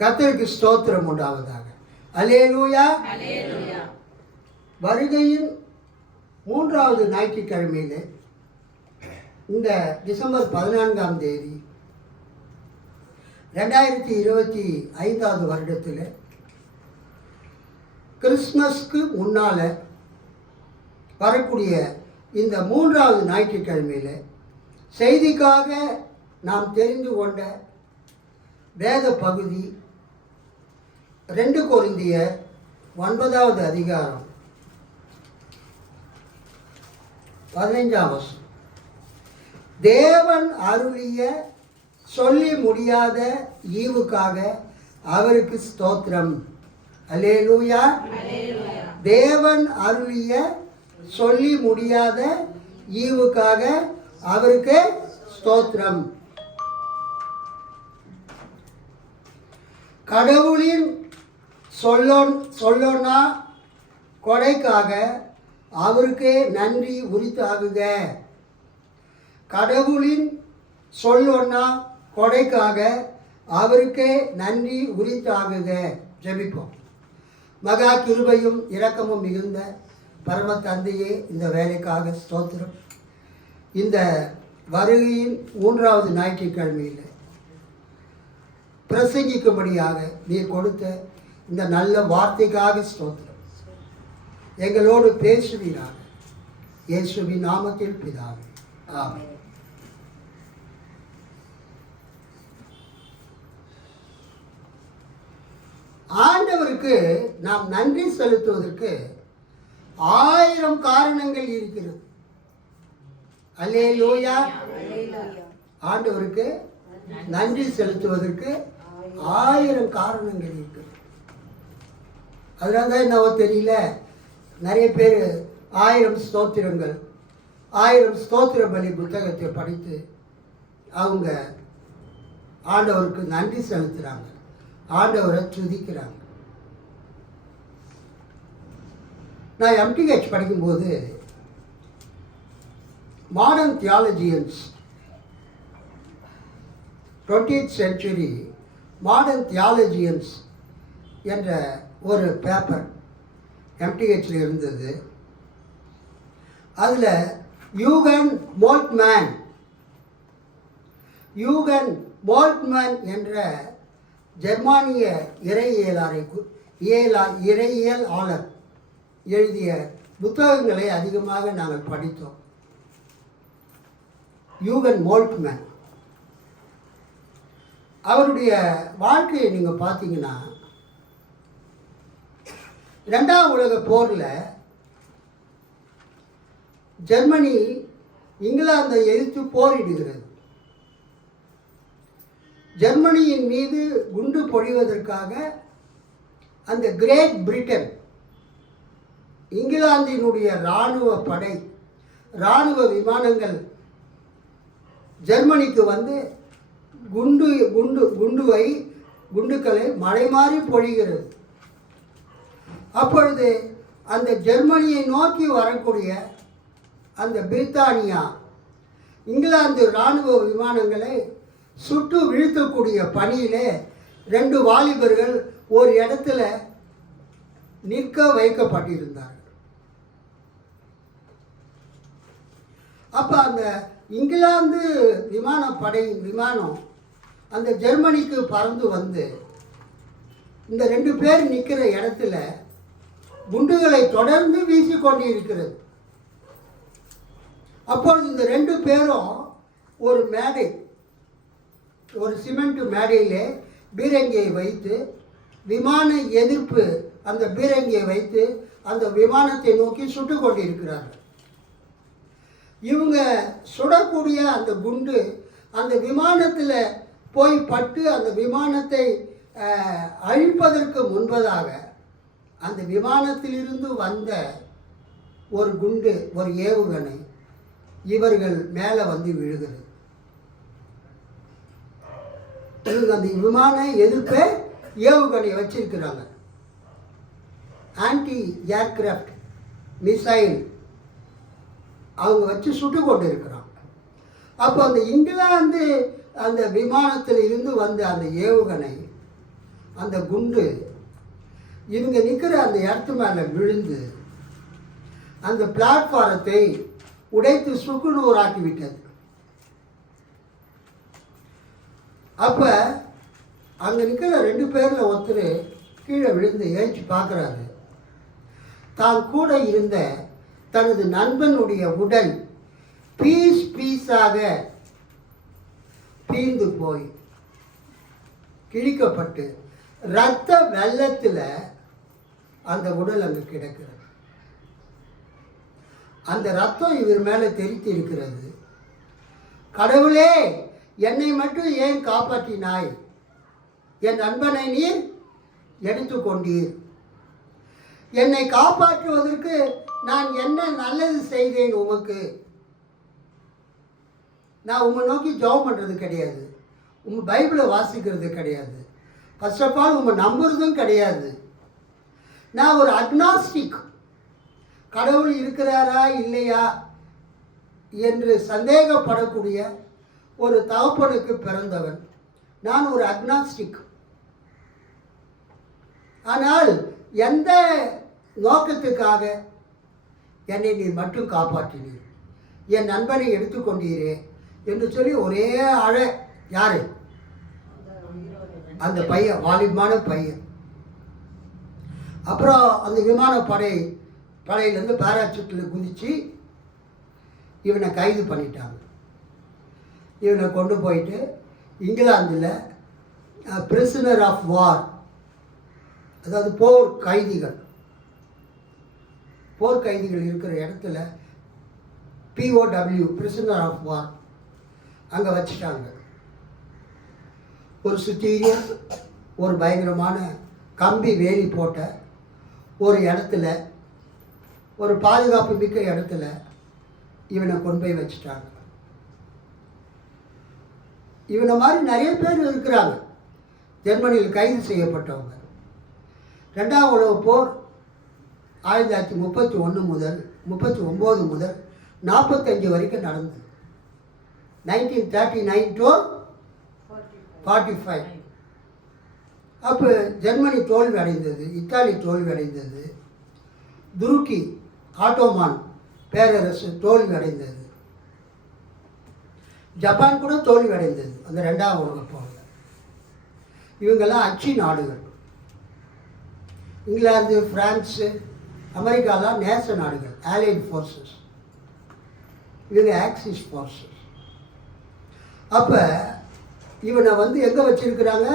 கர்த்தருக்கு ஸ்தோத்திரம் உண்டாவதாக. அல்லேலூயா. வருகையின் 3வது ஞாயிற்றுக்கிழமையில் இந்த டிசம்பர் 14ஆம் தேதி 2025வது வருடத்தில் கிறிஸ்மஸ்க்கு முன்னால் வரக்கூடிய இந்த 3வது ஞாயிற்றுக்கிழமையில் செய்திக்காக நாம் தெரிந்து கொண்ட வேத பகுதி 2 கொரிந்தியர் 9வது அதிகாரம் 15ஆம் வசனம். தேவன் அருளிய சொல்லி முடியாத ஈவுக்காக அவருக்கு ஸ்தோத்திரம். அல்லேலூயா. தேவன் அருளிய சொல்லி முடியாத ஈவுக்காக அவருக்கு ஸ்தோத்திரம். கடவுளின் சொல்லோன்னா கொடைக்காக அவருக்கு நன்றி உரித்தாகுக. கடவுளின் சொல்லொன்னா கொடைக்காக அவருக்கு நன்றி உரித்தாகுக. ஜெபிப்போம். மகா கிருபையும் இரக்கமும் மிகுந்த பரம தந்தையே, இந்த வேலைக்காக ஸ்தோத்திரம். இந்த வருகையின் 3வது ஞாயிற்றுக்கிழமையில் பிரசங்கிக்கும்படியாக நீ கொடுத்த இந்த நல்ல வார்த்தைக்காக ஸ்தோத்திரம். எங்களோடு பேசுவீராக. இயேசுவின் நாமத்தில் பிதாவே, ஆமென். ஆண்டவருக்கு நாம் நன்றி செலுத்துவதற்கு 1000 காரணங்கள் இருக்கிறது. அல்லேலூயா. ஆண்டவருக்கு நன்றி செலுத்துவதற்கு 1000 காரணங்கள் இருக்குது. அதனால தான் என்னவோ தெரியல, நிறைய பேர் 1000 ஸ்தோத்திரங்கள் 1000 ஸ்தோத்திர பலி புத்தகத்தை படித்து அவங்க ஆண்டவருக்கு நன்றி செலுத்துகிறாங்க, ஆண்டவரை துதிக்கிறாங்க. நான் எம்டிஹெச் படிக்கும்போது modern theologians 20th century modern theologians என்ற ஒரு பேப்பர் எம்டிஹெச்சில் இருந்தது. அதில் யூகன் மோல்ட்மேன் என்ற ஜெர்மானிய இறையியலாளர் எழுதிய புத்தகங்களை அதிகமாக நாங்கள் படித்தோம். யூகன் மோல்ட்மேன் அவருடைய வாழ்க்கையை நீங்கள் பார்த்தீங்கன்னா, 2ஆம் உலக போரில் ஜெர்மனி இங்கிலாந்தை எதிர்த்து போரிடுகிறது. ஜெர்மனியின் மீது குண்டு பொழிவதற்காக அந்த கிரேட் பிரிட்டன் இங்கிலாந்தினுடைய இராணுவ விமானங்கள் ஜெர்மனிக்கு வந்து குண்டுகளை மழை மாறி பொழிகிறது. அப்பொழுது அந்த ஜெர்மனியை நோக்கி வரக்கூடிய அந்த பிரித்தானியா இங்கிலாந்து இராணுவ விமானங்களை சுட்டு வீழ்த்தக்கூடிய பணியிலே 2 வாலிபர்கள் ஒரு இடத்துல நிற்க வைக்கப்பட்டிருந்தார்கள். அப்போ அந்த இங்கிலாந்து விமானப்படையின் விமானம் அந்த ஜெர்மனிக்கு பறந்து வந்து இந்த 2 பேர் நிற்கிற இடத்துல குண்டுகளை தொடர்ந்து வீசிக்கொண்டு இருக்கிறது. அப்பொழுது இந்த 2 பேரும் ஒரு சிமெண்ட் மேடையிலே பீரங்கியை வைத்து விமான எதிர்ப்பு அந்த பீரங்கியை வைத்து அந்த விமானத்தை நோக்கி சுட்டு கொண்டிருக்கிறார்கள். இவங்க சுடக்கூடிய அந்த குண்டு அந்த விமானத்தில் போய் பட்டு அந்த விமானத்தை அழிப்பதற்கு முன்பதாக அந்த விமானத்திலிருந்து வந்த ஒரு குண்டு, ஒரு ஏவுகணை இவர்கள் மேலே வந்து விழுகிறது. அந்த விமான எதிர்ப்பை ஏவுகணை வச்சிருக்கிறாங்க. ஆன்டி ஏர்கிராஃப்ட் மிசைல் அவங்க வச்சு சுட்டு கொண்டு இருக்கிறாங்க. அப்போ அந்த இங்கிலாந்து அந்த விமானத்தில் இருந்து வந்த அந்த ஏவுகணை அந்த குண்டு இவங்க நிற்கிற அந்த இடத்து மேலே விழுந்து அந்த பிளாட்ஃபாரத்தை உடைத்து சுக்குநூறாக்கி விட்டது. அப்போ அங்கே நிற்கிற 2 பேரில் ஒருத்தர் கீழே விழுந்து ஏஞ்சி பார்க்குறாரு. தான் கூட இருந்த தனது நண்பனுடைய உடல் பீஸாக பீந்து போய் கிழிக்கப்பட்டு இரத்த வெள்ளத்தில் அந்த உடல் அங்கே கிடக்கிறது. அந்த ரத்தம் இவர் மேலே தெரித்து இருக்கிறது. கடவுளே, என்னை மட்டும் ஏன் காப்பாற்றினாய்? என் நண்பனை நீர் எடுத்துக்கொண்டீர். என்னை காப்பாற்றுவதற்கு நான் என்ன நல்லது செய்தேன் உமக்கு? நான் உம்மை நோக்கி ஜெபம் பண்ணுறது கிடையாது, உங்கள் பைபிளை வாசிக்கிறது கிடையாது, ஃபர்ஸ்ட் ஆஃப் ஆல் உம்மை நம்புறதும் கிடையாது. நான் ஒரு அக்னாஸ்டிக், கடவுள் இருக்கிறாரா இல்லையா என்று சந்தேகப்படக்கூடிய ஒரு தகப்பனுக்கு பிறந்தவன். நான் ஒரு அக்னாஸ்டிக். ஆனால் எந்த நோக்கத்துக்காக என்னை நீ மட்டும் காப்பாற்றினீர், என் நண்பனை எடுத்துக்கொண்டீரே என்று சொல்லி ஒரே அழ. யாரு? அந்த பையன், வாலிபமான பையன். அப்புறம் அந்த படையிலேருந்து பேராசூட்டில் குதித்து இவனை கைது பண்ணிட்டாங்க. இவனை கொண்டு போயிட்டு இங்கிலாந்தில் பிரிசனர் ஆஃப் வார், அதாவது போர் கைதிகள் இருக்கிற இடத்துல POW, பிரிசனர் ஆஃப் வார், அங்கே வச்சுட்டாங்க. ஒரு சுத்தீரிய ஒரு பயங்கரமான கம்பி வேலி போட்ட ஒரு இடத்துல, ஒரு பாதுகாப்பு மிக்க இடத்துல இவனை கொண்டு போய் வச்சுட்டாங்க. இவனை மாதிரி நிறைய பேர் இருக்கிறாங்க ஜெர்மனியில் கைது செய்யப்பட்டவங்க. 2ஆம் உலகப் போர் 1931 முதல் 39 முதல் 45 வரைக்கும் நடந்தது. 1939 to 45. அப்போ ஜெர்மனி தோல்வி அடைந்தது, இத்தாலி தோல்வி அடைந்தது, துருக்கி ஆட்டோமான் பேரரசு தோல்வி அடைந்தது, ஜப்பான் கூட தோல்வி அடைந்தது அந்த 2ஆம் உலகப் போரில். இவங்கெல்லாம் அச்சு நாடுகள். இங்கிலாந்து, பிரான்ஸு, அமெரிக்காலாம் நேச நாடுகள், ஆலைட் ஃபோர்ஸஸ். இவங்க ஆக்சிஸ் ஃபோர்ஸஸ். அப்போ இவனை எங்கே வச்சிருக்கிறாங்க?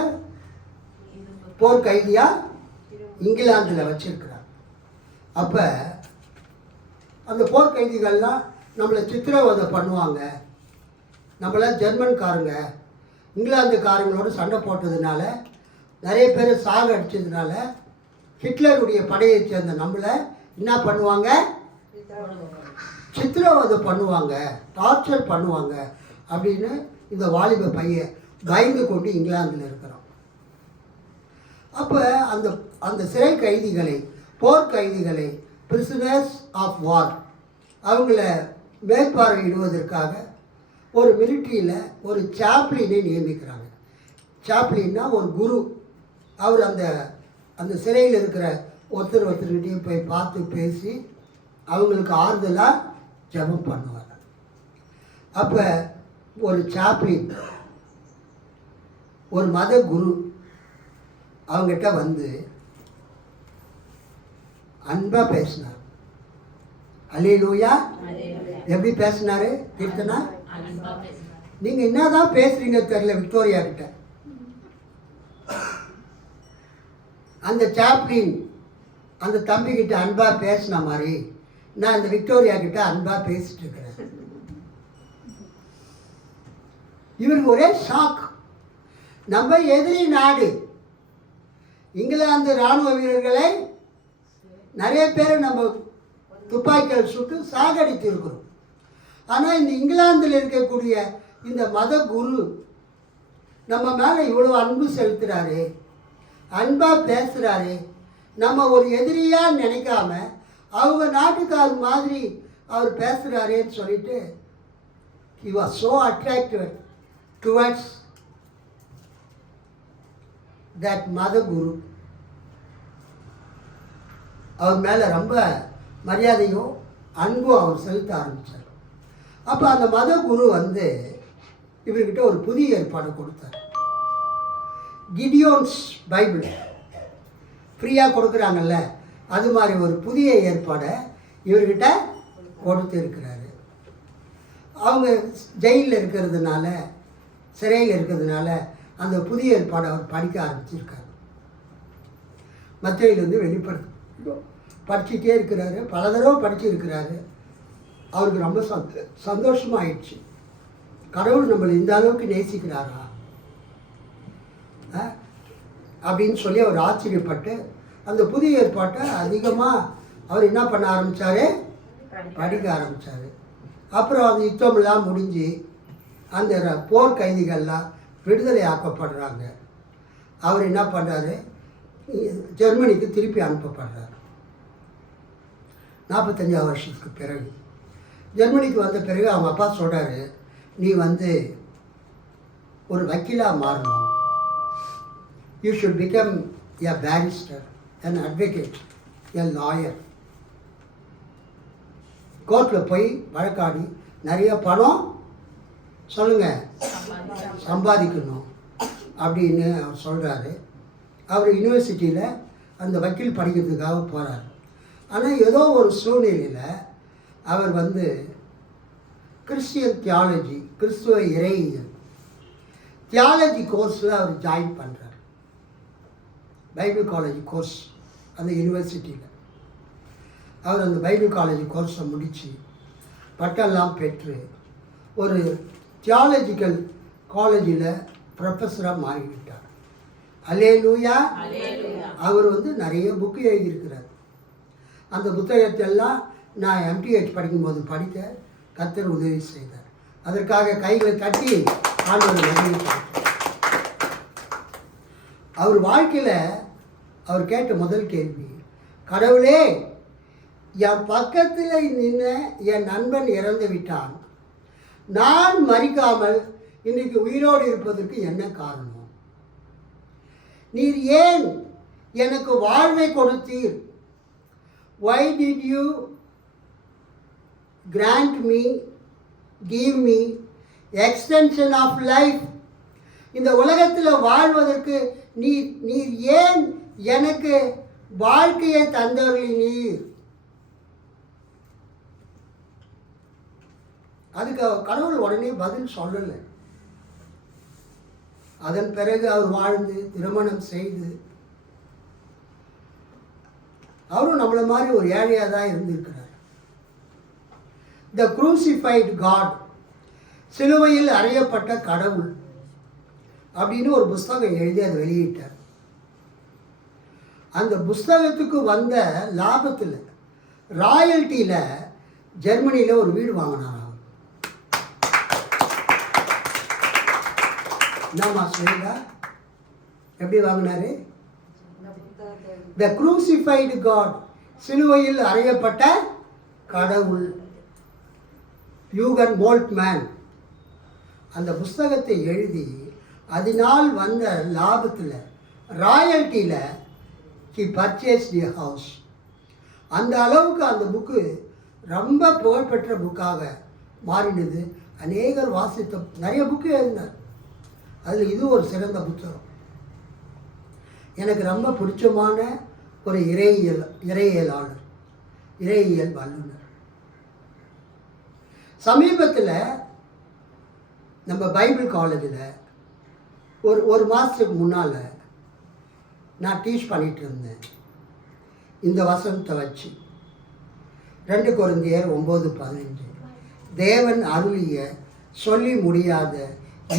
போர் கைதியாக இங்கிலாந்தில் வச்சிருக்கிறாங்க. அப்போ அந்த போர் கைதிகள்லாம் நம்மளை சித்திரவதை பண்ணுவாங்க, நம்மளாம் ஜெர்மன்காரங்க இங்கிலாந்துக்காரங்களோட சண்டை போட்டதுனால, நிறைய பேர் சாகடிச்சதுனால, ஹிட்லருடைய படையை சேர்ந்த நம்மளை என்ன பண்ணுவாங்க? சித்திரவதை பண்ணுவாங்க, டார்ச்சர் பண்ணுவாங்க அப்படின்னு இந்த வாலிப பையன் பயந்து கொண்டு இங்கிலாந்தில் இருக்கிறான். அப்போ அந்த சிறை கைதிகளை, போர் கைதிகளை, பிரிசனர்ஸ் ஆஃப் வார், அவங்கள மேற்பார்வையிடுவதற்காக ஒரு மிலிட்ரியில் ஒரு சாப்ளினை நியமிக்கிறாங்க. சாப்ளின்னா ஒரு குரு. அவர் அந்த சிறையில் இருக்கிற ஒருத்தர்கிட்டையும் போய் பார்த்து பேசி அவங்களுக்கு ஆறுதலாக ஜெபம் பண்ணுவார். அப்போ ஒரு சாப்ளின், ஒரு மத குரு அவங்ககிட்ட அன்பாக பேசினார். அல்லேலூயா. எப்படி பேசினாரு கீர்த்தனா? நீங்கள் என்னதான் பேசுறீங்க தெரியல விக்டோரியா கிட்ட. அந்த சாப்ளின் அந்த தம்பிக்கிட்ட அன்பாக பேசின மாதிரி நான் அந்த விக்டோரியா கிட்ட அன்பாக பேசிட்டு இருக்கிறேன். இவருக்கு ஒரே ஷாக். நம்ம எதிரி நாடு இங்கிலாந்து இராணுவ வீரர்களை நிறைய பேர் நம்ம துப்பாக்கிகள் சுட்டு சாகடித்து இருக்கிறோம். ஆனால் இந்த இங்கிலாந்தில் இருக்கக்கூடிய இந்த மத குரு நம்ம மேலே இவ்வளோ அன்பு செலுத்துகிறாரு, அன்பாக பேசுகிறாரு, நம்ம ஒரு எதிரியாக நினைக்காம அவங்க நாட்டுக்கார் மாதிரி அவர் பேசுகிறாரேன்னு சொல்லிட்டு he was so attracted towards that மத குரு. அவர் மேலே ரொம்ப மரியாதையும் அன்பும் அவர் செலுத்த ஆரம்பித்தார். அப்போ அந்த மத குரு வந்து இவர்கிட்ட ஒரு புதிய ஏற்பாடு கொடுத்தார். கிடியோன்ஸ் பைபிள் ஃப்ரீயாக கொடுக்குறாங்கல்ல, அது மாதிரி ஒரு புதிய ஏற்பாடை இவர்கிட்ட கொடுத்து இருக்கிறாரு. அவங்க ஜெயிலில் இருக்கிறதுனால, சிறையில் இருக்கிறதுனால அந்த புதிய ஏற்பாடை அவர் படிக்க ஆரம்பிச்சிருக்காரு. மத்தேயிலிருந்து வெளிப்படுத்து படிச்சுட்டே இருக்கிறாரு. பல தடவை படிச்சிருக்கிறாரு. அவருக்கு ரொம்ப சந்தோஷமாயிடுச்சு. கடவுள் நம்மளை இந்த அளவுக்கு நேசிக்கிறாரா அப்படின்னு சொல்லி அவர் ஆச்சரியப்பட்டு அந்த புதிய ஏற்பாட்டை அதிகமாக அவர் என்ன பண்ண ஆரம்பித்தார், படிக்க ஆரம்பித்தார். அப்புறம் அது யுத்தமெல்லாம் முடிஞ்சு அந்த போர் கைதிகள்லாம் விடுதலை ஆக்கப்படுறாங்க. அவர் என்ன பண்ணுறாரு, ஜெர்மனிக்கு திருப்பி அனுப்பப்படுறார். 45 வருஷத்துக்கு பிறகு ஜெர்மனிக்கு வந்த பிறகு அவங்க அப்பா சொல்கிறாரு, நீ வந்து ஒரு வக்கீலாக மாறணும். You should become a barrister, an advocate, a lawyer. கோர்ட்டில் போய் வழக்காடி நிறைய பணம் சம்பாதிக்கணும் அப்படின்னு அவர் சொல்கிறாரு. அவர் யூனிவர்சிட்டியில் அந்த வக்கீல் படிக்கிறதுக்காக போகிறார். ஆனால் ஏதோ ஒரு சூழ்நிலையில் அவர் வந்து கிறிஸ்டியன் தியாலஜி, கிறிஸ்துவ இறையியல் தியாலஜி கோர்ஸில் அவர் ஜாயின் பண்ணுறார். பைபிள் காலேஜ் கோர்ஸ் அந்த யூனிவர்சிட்டியில். அவர் அந்த பைபிள் காலேஜ் கோர்ஸை முடித்து பட்டெல்லாம் பெற்று ஒரு தியாலஜிக்கல் காலேஜில் ப்ரொஃபஸராக மாறிவிட்டார். அல்லேலூயா. அவர் வந்து நிறைய புக்கு எழுதியிருக்கிறார். அந்த புத்தகத்தெல்லாம் நான் எம்டிஹெச் படிக்கும்போது படிக்க கர்த்தர் உதவி செய்தார். அதற்காக கைகளை தட்டி ஆண்டவர் நன்றித்தார். அவர் வாழ்க்கையில் அவர் கேட்ட முதல் கேள்வி, கடவுளே, என் பக்கத்தில் நின்ன என் நண்பன் இறந்து விட்டான், நான் மரிக்காமல் இன்னைக்கு உயிரோடு இருப்பதற்கு என்ன காரணம்? நீர் ஏன் எனக்கு வாழ்வை கொடுத்தீர்? Why did you grant me, give me extension of life? இந்த உலகத்தில் வாழ்வதற்கு நீர் ஏன் எனக்கு வாழ்க்கையை தந்தருளினீர்? அதுக்கு கடவுள் உடனே பதில் சொல்லலை. அதன் பிறகு அவர் வாழ்ந்து திருமணம் செய்து அவரும் நம்மளை மாதிரி ஒரு ஏழையாக தான் இருந்திருக்கிறார். த க்ரூசிஃபைட் காட், சிலுவையில் அறையப்பட்ட கடவுள் அப்படின்னு ஒரு புஸ்தகம் எழுதி அதை வெளியிட்டார். அந்த புஸ்தகத்துக்கு வந்த லாபத்தில் ராயல்ட்டியில் ஜெர்மனியில் ஒரு வீடு வாங்கினார். அவர் என்னம்மா சொல்லுங்க, எப்படி வாங்கினாரு? த க்ரூசிஃபைடு காட், சிலுவையில் அறையப்பட்ட கடவுள், யூகன் மோல்ட்மேன் அந்த புஸ்தகத்தை எழுதி அதனால் வந்த லாபத்தில் ராயல்ட்டியில் ஹி பர்ச்சேஸ்ட் தி ஹவுஸ். அந்த அளவுக்கு அந்த புக்கு ரொம்ப புகழ்பெற்ற புக்காக மாறினது. அநேகர் வாசித்த நிறைய புக்கு எழுதினார். அதில் இது ஒரு சிறந்த புத்தகம். எனக்கு ரொம்ப பிடிச்சமான ஒரு இறையியலாளர், இறையியல் வல்லுநர். சமீபத்தில் நம்ம பைபிள் காலேஜில் ஒரு மாதத்துக்கு முன்னால் நான் டீச் பண்ணிகிட்டு இருந்தேன். இந்த வசனத்தை வச்சு 2 கொரிந்தியர் 9:15, தேவன் அருளிய சொல்லி முடியாத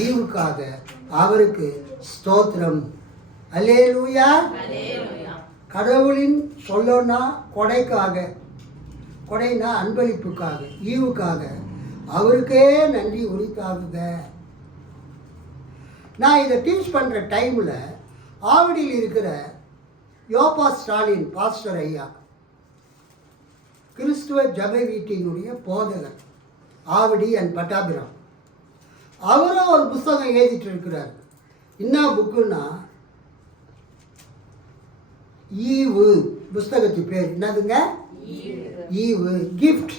ஈவுக்காக அவருக்கு ஸ்தோத்திரம். அல்லேலூயா. கடவுளின் சொல்லோன்னா கொடைக்காக, கொடைனா அன்பளிப்புக்காக, ஈவுக்காக அவருக்கே நன்றி உரித்தாகுங்க. நான் இதை டீச் பண்ணுற டைமில் ஆவடியில் இருக்கிற யோப்பா ஸ்டாலின் பாஸ்டர் ஐயா, கிறிஸ்துவ ஜப வீட்டினுடைய போதகர், ஆவடி அண்ட் ஈவு புஸ்தகத்து பேர் என்னதுங்க? ஈவு. கிஃப்ட்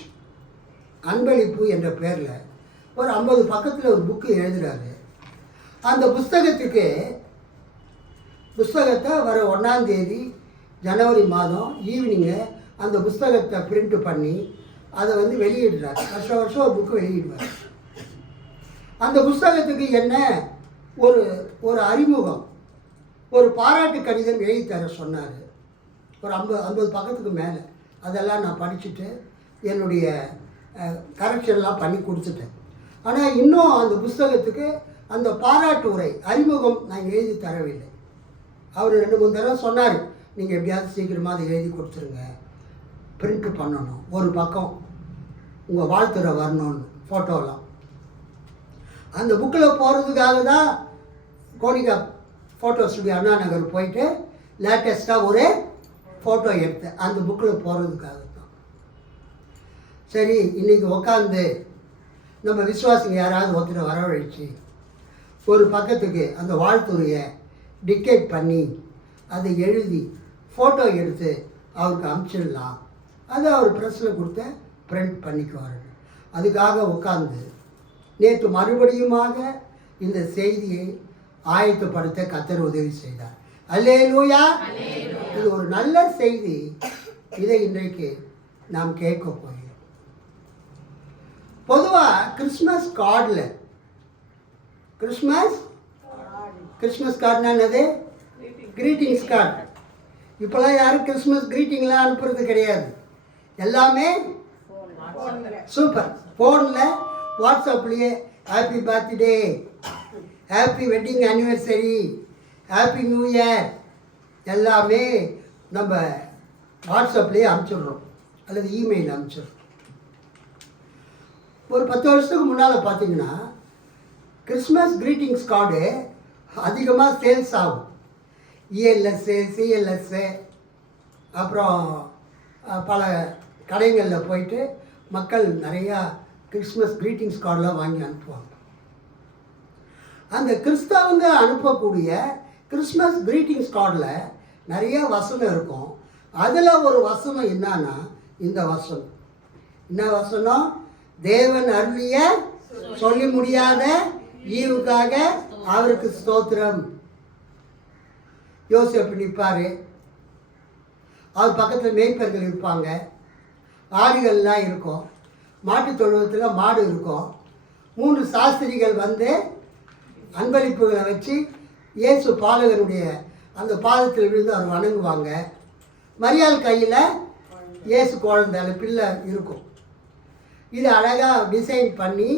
அன்பளிப்பு என்ற பேரில் ஒரு 50 பக்கத்தில் ஒரு புக்கு எழுதுகிறாரு. அந்த புஸ்தகத்தை வர 1ஆம் தேதி ஜனவரி மாதம் ஈவினிங்கு அந்த புஸ்தகத்தை பிரிண்ட் பண்ணி அதை வந்து வெளியிடுறார். வருஷம் ஒரு புக்கு வெளியிடுவார். அந்த புஸ்தகத்துக்கு என்ன ஒரு அறிமுகம், ஒரு பாராட்டு கடிதம் எழுதி தர சொன்னார். ஒரு 50 பக்கத்துக்கு மேலே. அதெல்லாம் நான் படிச்சுட்டு என்னுடைய கரெக்ஷன்லாம் பண்ணி கொடுத்துட்டேன். ஆனால் இன்னும் அந்த புஸ்தகத்துக்கு அந்த பாராட்டு உரை அறிமுகம் நான் எழுதி தரவில்லை. அவர் 2-3 தடவை சொன்னார், நீங்கள் எப்படியாவது சீக்கிரமாக அதை எழுதி கொடுத்துருங்க, பிரிண்ட் பண்ணணும், ஒரு பக்கம் உங்கள் வாழ்த்துறை வரணும்னு ஃபோட்டோலாம். அந்த புக்கில் போகிறதுக்காக தான் கோனிகா ஃபோட்டோ ஸ்டுடியோ அண்ணா நகர் போயிட்டு லேட்டஸ்ட்டாக ஒரு ஃபோட்டோ எடுத்தேன். அந்த புக்கில் போகிறதுக்காக தான். சரி, இன்றைக்கி உக்காந்து நம்ம விசுவாசிங்க யாராவது ஒருத்தரை வரவழைச்சு ஒரு பக்கத்துக்கு அந்த வாழ்த்துறையை டிக்கெட் பண்ணி அதை எழுதி ஃபோட்டோ எடுத்து அவருக்கு அனுப்பிச்சிடலாம். அதை அவர் ப்ரெஸ்ஸில் கொடுத்த பிரிண்ட் பண்ணிக்குவார். அதுக்காக உட்காந்து நேற்று மறுபடியுமாக இந்த செய்தியை ஆயத்தப்படுத்த கர்த்தர் உதவி செய்தார். அல்லேலூயா. இது ஒரு நல்ல செய்தி. இதை இன்றைக்கு நாம் கேட்க போகிறோம். பொதுவாக கிறிஸ்மஸ் கார்டில் கிறிஸ்மஸ் கார்டுனா என்னது? Greetings card. இப்போல்லாம் யாரும் கிறிஸ்மஸ் கிரீட்டிங்லாம் அனுப்புறது கிடையாது. எல்லாமே சூப்பர் ஃபோனில் வாட்ஸ்அப்லேயே happy birthday, happy wedding anniversary, happy new year எல்லாமே நம்ம வாட்ஸ்அப்லேயே அனுப்பிச்சிடுறோம் அல்லது இமெயில் அனுப்பிச்சிடுறோம். ஒரு 10 வருஷத்துக்கு முன்னால் பார்த்தீங்கன்னா கிறிஸ்மஸ் கிரீட்டிங்ஸ் கார்டு அதிகமாக சேல்ஸ் ஆகும். இஎல்எஸ்ஸு, சிஎல்எஸ்ஸு, அப்புறம் பல கடைகளில் போயிட்டு மக்கள் நிறையா கிறிஸ்மஸ் கிரீட்டிங்ஸ் கார்டெலாம் வாங்கி அனுப்புவாங்க. அந்த கிறிஸ்தவங்க அனுப்பக்கூடிய கிறிஸ்மஸ் கிரீட்டிங்ஸ் கார்டில் நிறைய வசனம் இருக்கும். அதில் ஒரு வசனம் என்னன்னா இந்த வசனம். என்ன வசனம்? தேவன் அருளிய சொல்லி முடியாத ஈவுக்காக அவருக்கு ஸ்தோத்திரம். யோசேப்பு நிற்பார், அவர் பக்கத்தில் மேய்ப்பர்கள் இருப்பாங்க, ஆடுகள்லாம் இருக்கும், மாட்டு தொழுவத்தில் மாடு இருக்கும். 3 சாஸ்திரிகள் வந்து அன்பளிப்புகளை வச்சு இயேசு பாலகனுடைய அந்த பாதத்தில் விழுந்து அவர் வணங்குவாங்க. மரியாள் கையில் இயேசு குழந்தை அந்த பிள்ளை இருக்கும். இது அழகாக டிசைன் பண்ணி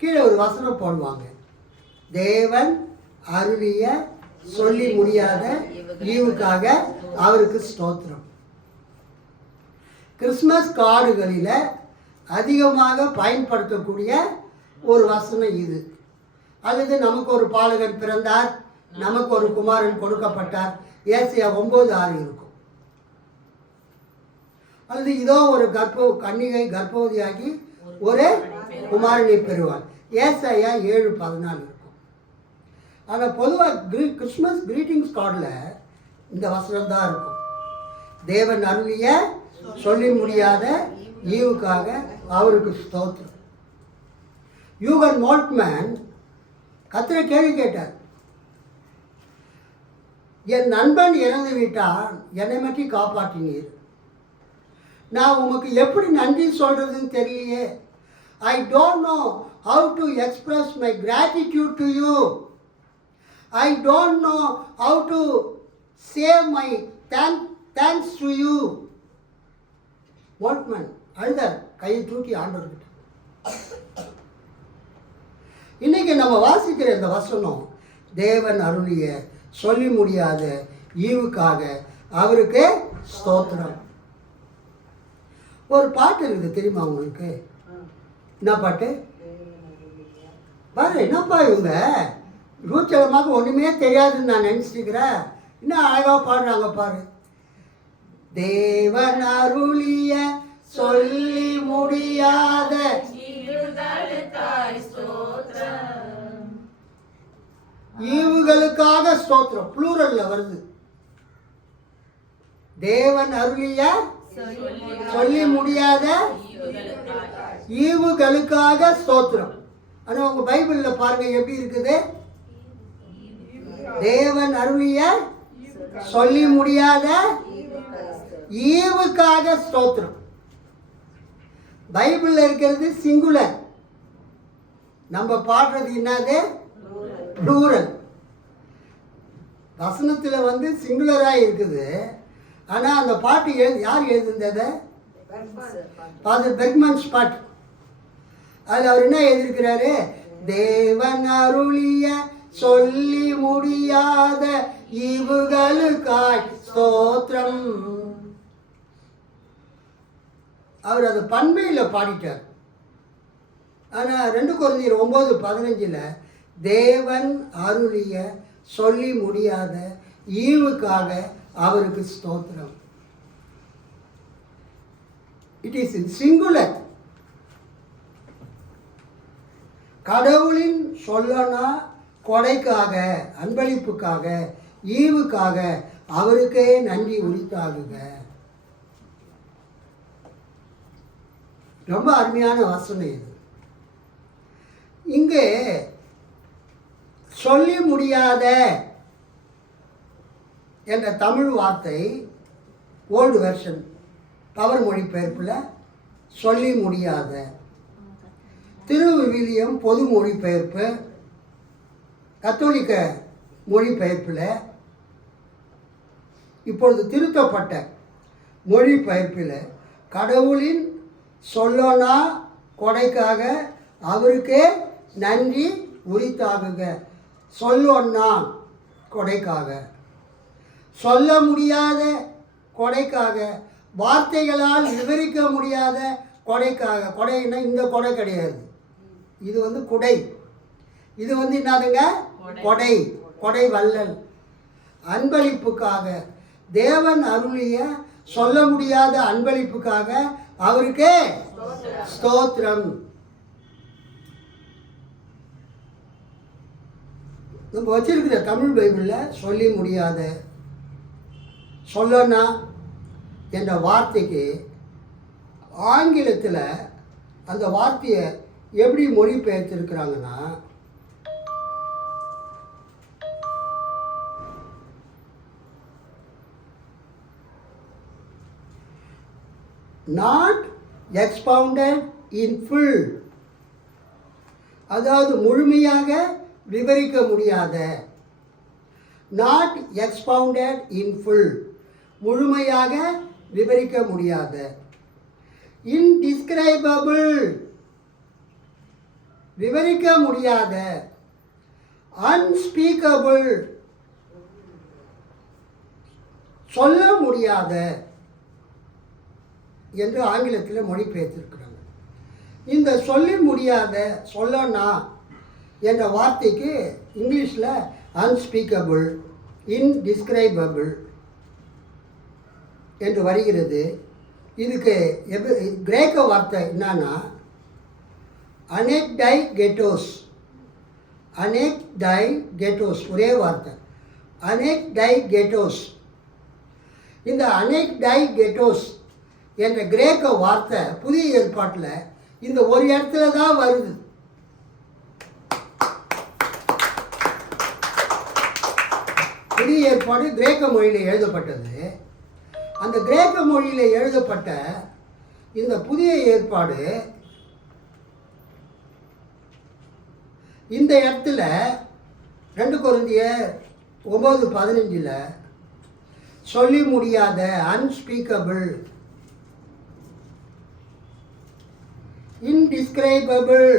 கீழே ஒரு வசனம் போடுவாங்க. தேவன் அருளிய சொல்லி முடியாத ஈவுக்காக அவருக்கு ஸ்தோத்திரம். கிறிஸ்மஸ் கார்டுகளில் அதிகமாக பயன்படுத்தக்கூடிய ஒரு வசனம் இது. அல்லது நமக்கு ஒரு பாலகன் பிறந்தார், நமக்கு ஒரு குமாரன் கொடுக்கப்பட்டார், ஏசாயா 9:6 இருக்கும். அல்லது இதோ ஒரு கன்னிகை கர்ப்பவதியாகி ஒரு குமாரனை பெறுவார், ஏசாயா 7:14 இருக்கும். ஆனால் பொதுவாக கிறிஸ்மஸ் கிரீட்டிங்ஸ் கார்டில் இந்த வசனம் தான் இருக்கும். தேவன் அருளிய சொல்லி முடியாத ஈவுக்காக அவருக்கு ஸ்தோத்திரம். யூகன் மோல்ட்மேன் கர்த்தரை கேள்வி கேட்டார். என் நண்பன் இறந்து விட்டான், என்னை மட்டும் காப்பாற்றினீர், நான் உமக்கு எப்படி நன்றி சொல்கிறதுன்னு தெரியலையே. I don't know how to express my gratitude to you. I don't know how to save my thanks to you. Moltmann அழுதார், கையை தூக்கி ஆண்டவர்கிட்ட. இன்னைக்கு நம்ம வாசிக்கிற இந்த வசனம் தேவன் அருளிய சொல்லி முடியாத ஈவுக்காக அவருக்கு ஸ்தோத்திரம். ஒரு பாட்டு இருக்குது, தெரியுமா உங்களுக்கு? என்ன பாட்டு? பாரு, என்னப்பா இவங்க ரூச்சலமாக ஒன்றுமே தெரியாதுன்னு நான் நினச்சிக்கிறேன். இன்னும் அழகாக பாடுறாங்க பாரு. தேவன் அருளிய சொல்லி முடியாத ஈவுகளுக்காக ஸ்தோத்திரம். ப்ளூரல்ல வருது. தேவன் அருளிய சொல்லி முடியாத ஈவுகளுக்காக ஸ்தோத்திரம். ஆனால் உங்க பைபிளில் பாருங்க எப்படி இருக்குது, தேவன் அருளிய சொல்லி முடியாத ஈவுக்காக ஸ்தோத்திரம். பைபிளில் இருக்கிறது சிங்குலர், நம்ம பாடுறது என்னது ப்ளூரல். வசனத்தில் வந்து சிங்குலராக இருக்குது. ஆனால் அந்த பாட்டு யார் எழுதுனது? ஃபாதர் பெர்க்மன்ஸ் பாட்டு. அதில் அவர் என்ன எழுதியிருக்கிறாரு? தேவன் அருளிய சொல்லி முடியாத ஈவுகளுக்காய் ஸ்தோத்திரம். அவர் அது பண்பையில் பாடிட்டார். ஆனால் 2 கொரிந்தியர் 9:15 தேவன் அருளிய சொல்லி முடியாத ஈவுக்காக அவருக்கு ஸ்தோத்திரம். It is in singular. கடவுளின் சொல்லனா கொடைக்காக, அன்பளிப்புக்காக, ஈவுக்காக அவருக்கே நன்றி உரித்தாகுக. ரொம்ப அருமையான வசனம் இது. இங்கே சொல்லி முடியாத என்ற தமிழ் வார்த்தை ஓல்டு வெர்ஷன் பவர் மொழிபெயர்ப்பில் சொல்லி முடியாத, திருவிவிலியம் பொது மொழிபெயர்ப்பு கத்தோலிக்க மொழிபெயர்ப்பில், இப்பொழுது திருத்தப்பட்ட மொழிபெயர்ப்பில் கடவுளின் சொல்லனா கொடைக்காக அவருக்கே நன்றி உரித்தாகுக. சொல்லொன்னா கொடைக்காக, சொல்ல முடியாத கொடைக்காக, வார்த்தைகளால் விவரிக்க முடியாத கொடைக்காக. கொடைன்னா இந்த கொடை கிடையாது, இது வந்து குடை. இது வந்து என்னதுங்க? கொடை, கொடை வள்ளல். அன்பளிப்புக்காக, தேவன் அருளிய சொல்ல முடியாத அன்பளிப்புக்காக அவருக்கே ஸ்தோத்திரம். நம்ம வச்சிருக்கிற தமிழ் பைபிளில் சொல்லி முடியாத சொல்லனா என்ற வார்த்தைக்கு ஆங்கிலத்தில் அந்த வார்த்தையை எப்படி மொழிபெயர்த்திருக்கிறாங்கன்னா, not expounded in full, அதாவது முழுமையாக விவரிக்க முடியாத. not expounded in full, முழுமையாக விவரிக்க முடியாத. indescribable, விவரிக்க முடியாத. unspeakable, சொல்ல முடியாத என்று ஆங்கிலத்தில் மொழிபெயர்த்திருக்கிறாங்க. இந்த சொல்லி முடியாத சொல்லனா என்ற வார்த்தைக்கு இங்கிலீஷில் அன்ஸ்பீக்கபிள், இன்டிஸ்கிரைபபிள் என்று வருகிறது. இதுக்கு கிரேக்க வார்த்தை என்னன்னா அனெக்டைகெட்டோஸ். அனெக்டைகெட்டோஸ் ஒரே வார்த்தை, அனெக்டைகெட்டோஸ். இந்த அனெக்டைகெட்டோஸ் என்ற கிரேக்க வார்த்தை புதிய ஏற்பாட்டில் இந்த ஒரு இடத்துல தான் வருது. புதிய ஏற்பாடு கிரேக்க மொழியில் எழுதப்பட்டது. அந்த கிரேக்க மொழியில் எழுதப்பட்ட இந்த புதிய ஏற்பாடு இந்த இடத்துல 2 கொரிந்தியர் 9:15 சொல்லி முடியாத, அன்ஸ்பீக்கபிள், இன்டிஸ்கிரைபபிள்,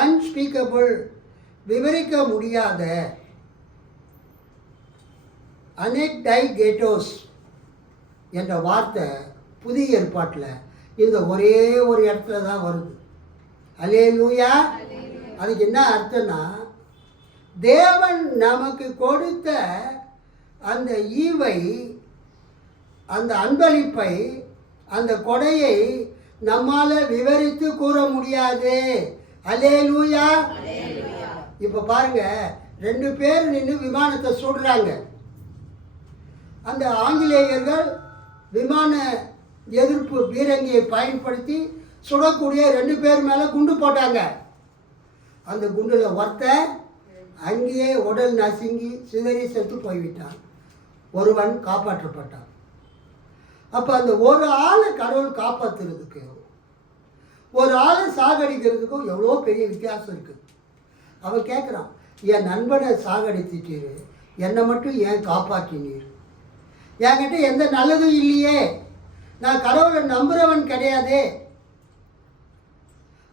அன்ஸ்பீக்கபிள், விவரிக்க முடியாத, அனெக்டைகெட்டோஸ் என்ற வார்த்தை புதிய ஏற்பாட்டில் இந்த ஒரே ஒரு இடத்துல தான் வருது. அல்லேலூயா. அதுக்கு என்ன அர்த்தம்னா, தேவன் நமக்கு கொடுத்த அந்த ஈவை, அந்த அன்பளிப்பை, அந்த கொடையை நம்மால் விவரித்து கூற முடியாது. அல்லேலூயா. இப்போ பாருங்க, 2 பேர் நின்று விமானத்தை சுடுறாங்க. அந்த ஆங்கிலேயர்கள் விமான எதிர்ப்பு பீரங்கியை பயன்படுத்தி சுடக்கூடிய 2 பேர் மேலே குண்டு போட்டாங்க. அந்த குண்டில் ஒருத்தன் அங்கேயே உடல் நசுங்கி சிதறி செத்து போய்விட்டான். ஒருவன் காப்பாற்றப்பட்டான். அப்போ அந்த ஒரு ஆளை கடவுள் காப்பாற்றுறதுக்கு ஒரு ஆளை சாகடிக்கிறதுக்கும் எவ்வளோ பெரிய வித்தியாசம் இருக்குது. அவன் கேட்குறான், என் நண்பனை சாகடிச்சிட்டீரு, என்னை மட்டும் ஏன் காப்பாற்றினீர்? என்கிட்ட எந்த நல்லதும் இல்லையே, நான் கடவுளை நம்புகிறவன் கிடையாதே.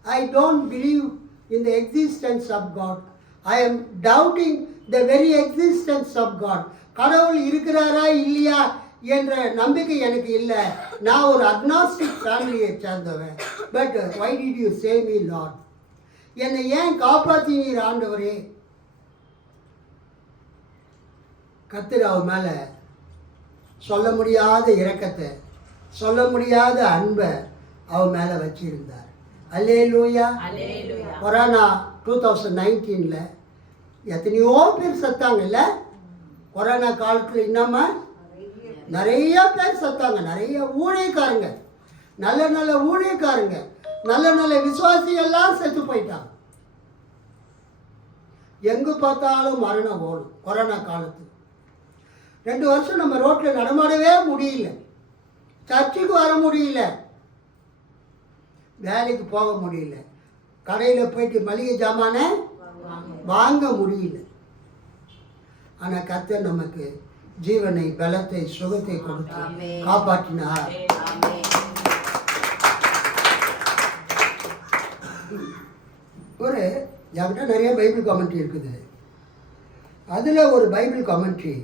I don't believe in the existence of God. I am doubting the very existence of God. கடவுள் இருக்கிறாரா இல்லையா என்ற நம்பிக்கை எனக்கு இல்லை. நான் ஒரு அக்னாஸ்டிக் ஃபேமிலியை சேர்ந்தவன். But why did you save me, Lord? என்னை ஏன் காப்பாற்றினீர் ஆண்டவரே? கர்த்தர் அவன் மேலே சொல்ல முடியாத இரக்கத்தை, சொல்ல முடியாத அன்பை அவன் மேலே வச்சிருந்தார். அல்லேலூயா. கொரோனா 2019 எத்தனையோ பேர் சத்தாங்கல்ல. கொரோனா காலத்தில் இன்னமும் நிறைய பேர் சத்தாங்க. நிறைய ஊழியக்காரங்க, நல்ல நல்ல ஊழியக்காரங்க, நல்ல நல்ல விசுவாசி எல்லாம் செத்து போயிட்டாங்க. எங்கே பார்த்தாலும் மரணம் ஓடும். கொரோனா காலத்தில் 2 வருஷம் நம்ம ரோட்டில் நடமாடவே முடியல, சர்ச்சுக்கு வர முடியல, வேலைக்கு போக முடியல, கடையில் போயிட்டு மளிகை ஜாமானை வாங்க முடியல. ஆனால் கர்த்தர் நமக்கு ஜீவனை, பலத்தை, சுகத்தை கொடுத்து காப்பாற்றினார். ஒரு என்கிட்ட நிறைய பைபிள் கமெண்ட்ரி இருக்குது. அதில் ஒரு Bible commentary,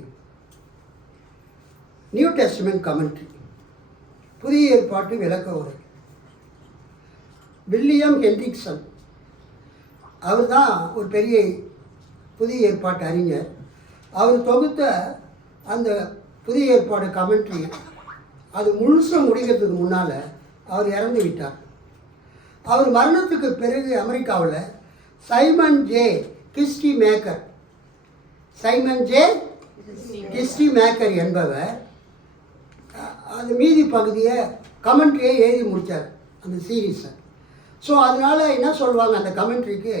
new testament commentary, புதிய ஏற்பாட்டு விளக்க உரை, வில்லியம் ஹென்ரிக்சன். அவர் தான் ஒரு பெரிய புதிய ஏற்பாட்டு அறிஞர். அவர் தொகுத்த அந்த புதிய ஏற்பாடு கமெண்ட்ரி அது முழுசாக முடிக்கிறதுக்கு முன்னால் அவர் இறந்து விட்டார். அவர் மரணத்துக்கு பிறகு அமெரிக்காவில் Simon J Kistemaker, Simon J Kistemaker என்பவர் அது மீதி பகுதியை கமெண்ட்ரியை எழுதி முடித்தார், அந்த சீரீஸை. ஸோ அதனால் என்ன சொல்லுவாங்க அந்த கமெண்ட்ரிக்கு,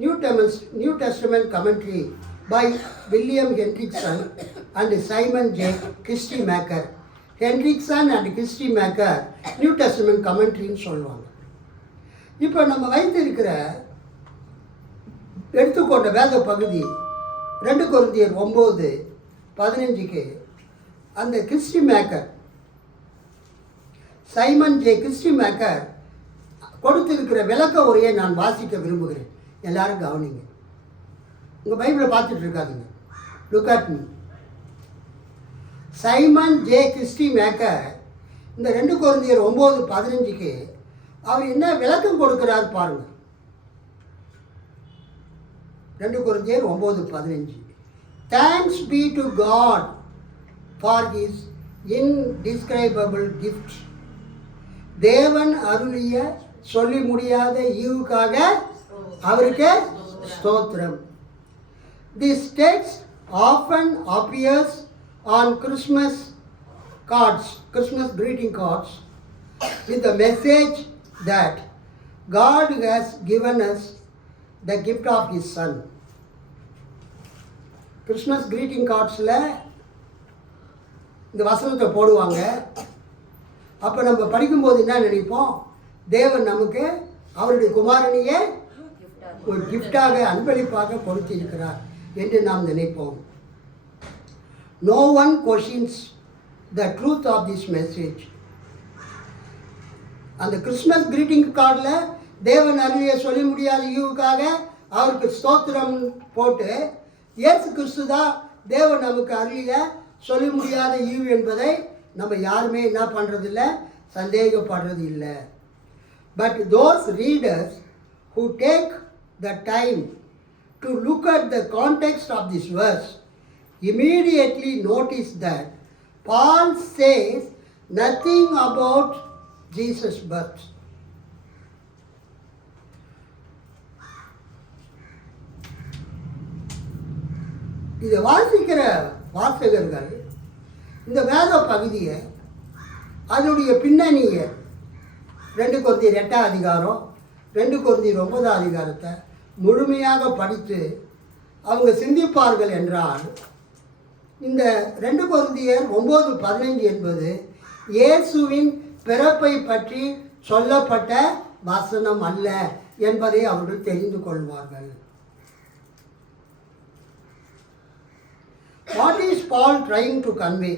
new testament commentary by William Hendrickson and Simon J. Christy Maker. Hendrickson and Christy Maker new testament கமெண்ட்ரின்னு சொல்லுவாங்க. இப்போ நம்ம வைத்திருக்கிற எடுத்துக்கொண்ட வேத பகுதி 2 கொரிந்தியர் 9:15 அந்த Kistemaker, Simon J Kistemaker கொடுத்திருக்கிற விளக்க உரையை நான் வாசிக்க விரும்புகிறேன். எல்லாரும் கவனிங்க. உங்கள் பைபிளை பார்த்துட்டு இருக்காதுங்க. Look at me. Simon J Kistemaker இந்த 2 கொரிந்தியர் 9:15 அவர் என்ன விளக்கம் கொடுக்கிறார் பாருங்க. 2 கொரிந்தியர் 9:15. Thanks be to God for his indescribable gift. தேவன் அருளிய சொல்லி முடியாத ஈவுக்காக அவருக்கு ஸ்தோத்திரம். This text often appears on Christmas cards, Christmas greeting cards, with the message that God has given us the gift of His Son. Christmas greeting cardsல இந்த வசனத்தை போடுவாங்க. அப்போ நம்ம படிக்கும்போது என்ன நினைப்போம், தேவன் நமக்கு அவருடைய குமாரனையே ஒரு கிஃப்டாக, அன்பளிப்பாக கொடுத்திருக்கிறார் என்று நாம் நினைப்போம். No one questions the truth of this message. அந்த கிறிஸ்மஸ் கிரீட்டிங் கார்டில் தேவன் அருளிய சொல்லி முடியாத ஈவுக்காக அவருக்கு ஸ்தோத்திரம் போட்டு, இயேசு கிறிஸ்து தான் தேவன் நமக்கு அருளிய சொல்லி முடியாத ஈவு என்பதை நம்ம யாருமே என்ன பண்ணுறதில்ல, சந்தேகப்படுறது இல்லை. But those readers who take the time to look at the context of this verse immediately notice that Paul says nothing about Jesus' birth. இதை வாசிக்கிற வாசகர்கள் இந்த வேத பகுதியை அதனுடைய பின்னணியை 2 கொரிந்தியர் 8 அதிகாரம் 2 கொரிந்தியர் 9 அதிகாரத்தை முழுமையாக படித்து அவங்க சிந்திப்பார்கள் என்றால் இந்த 2 கொரிந்தியர் 9:15 என்பது இயேசுவின் பிறப்பை பற்றி சொல்லப்பட்ட வசனம் அல்ல என்பதை அவர்கள் தெரிந்து கொள்வார்கள். What is Paul trying to convey?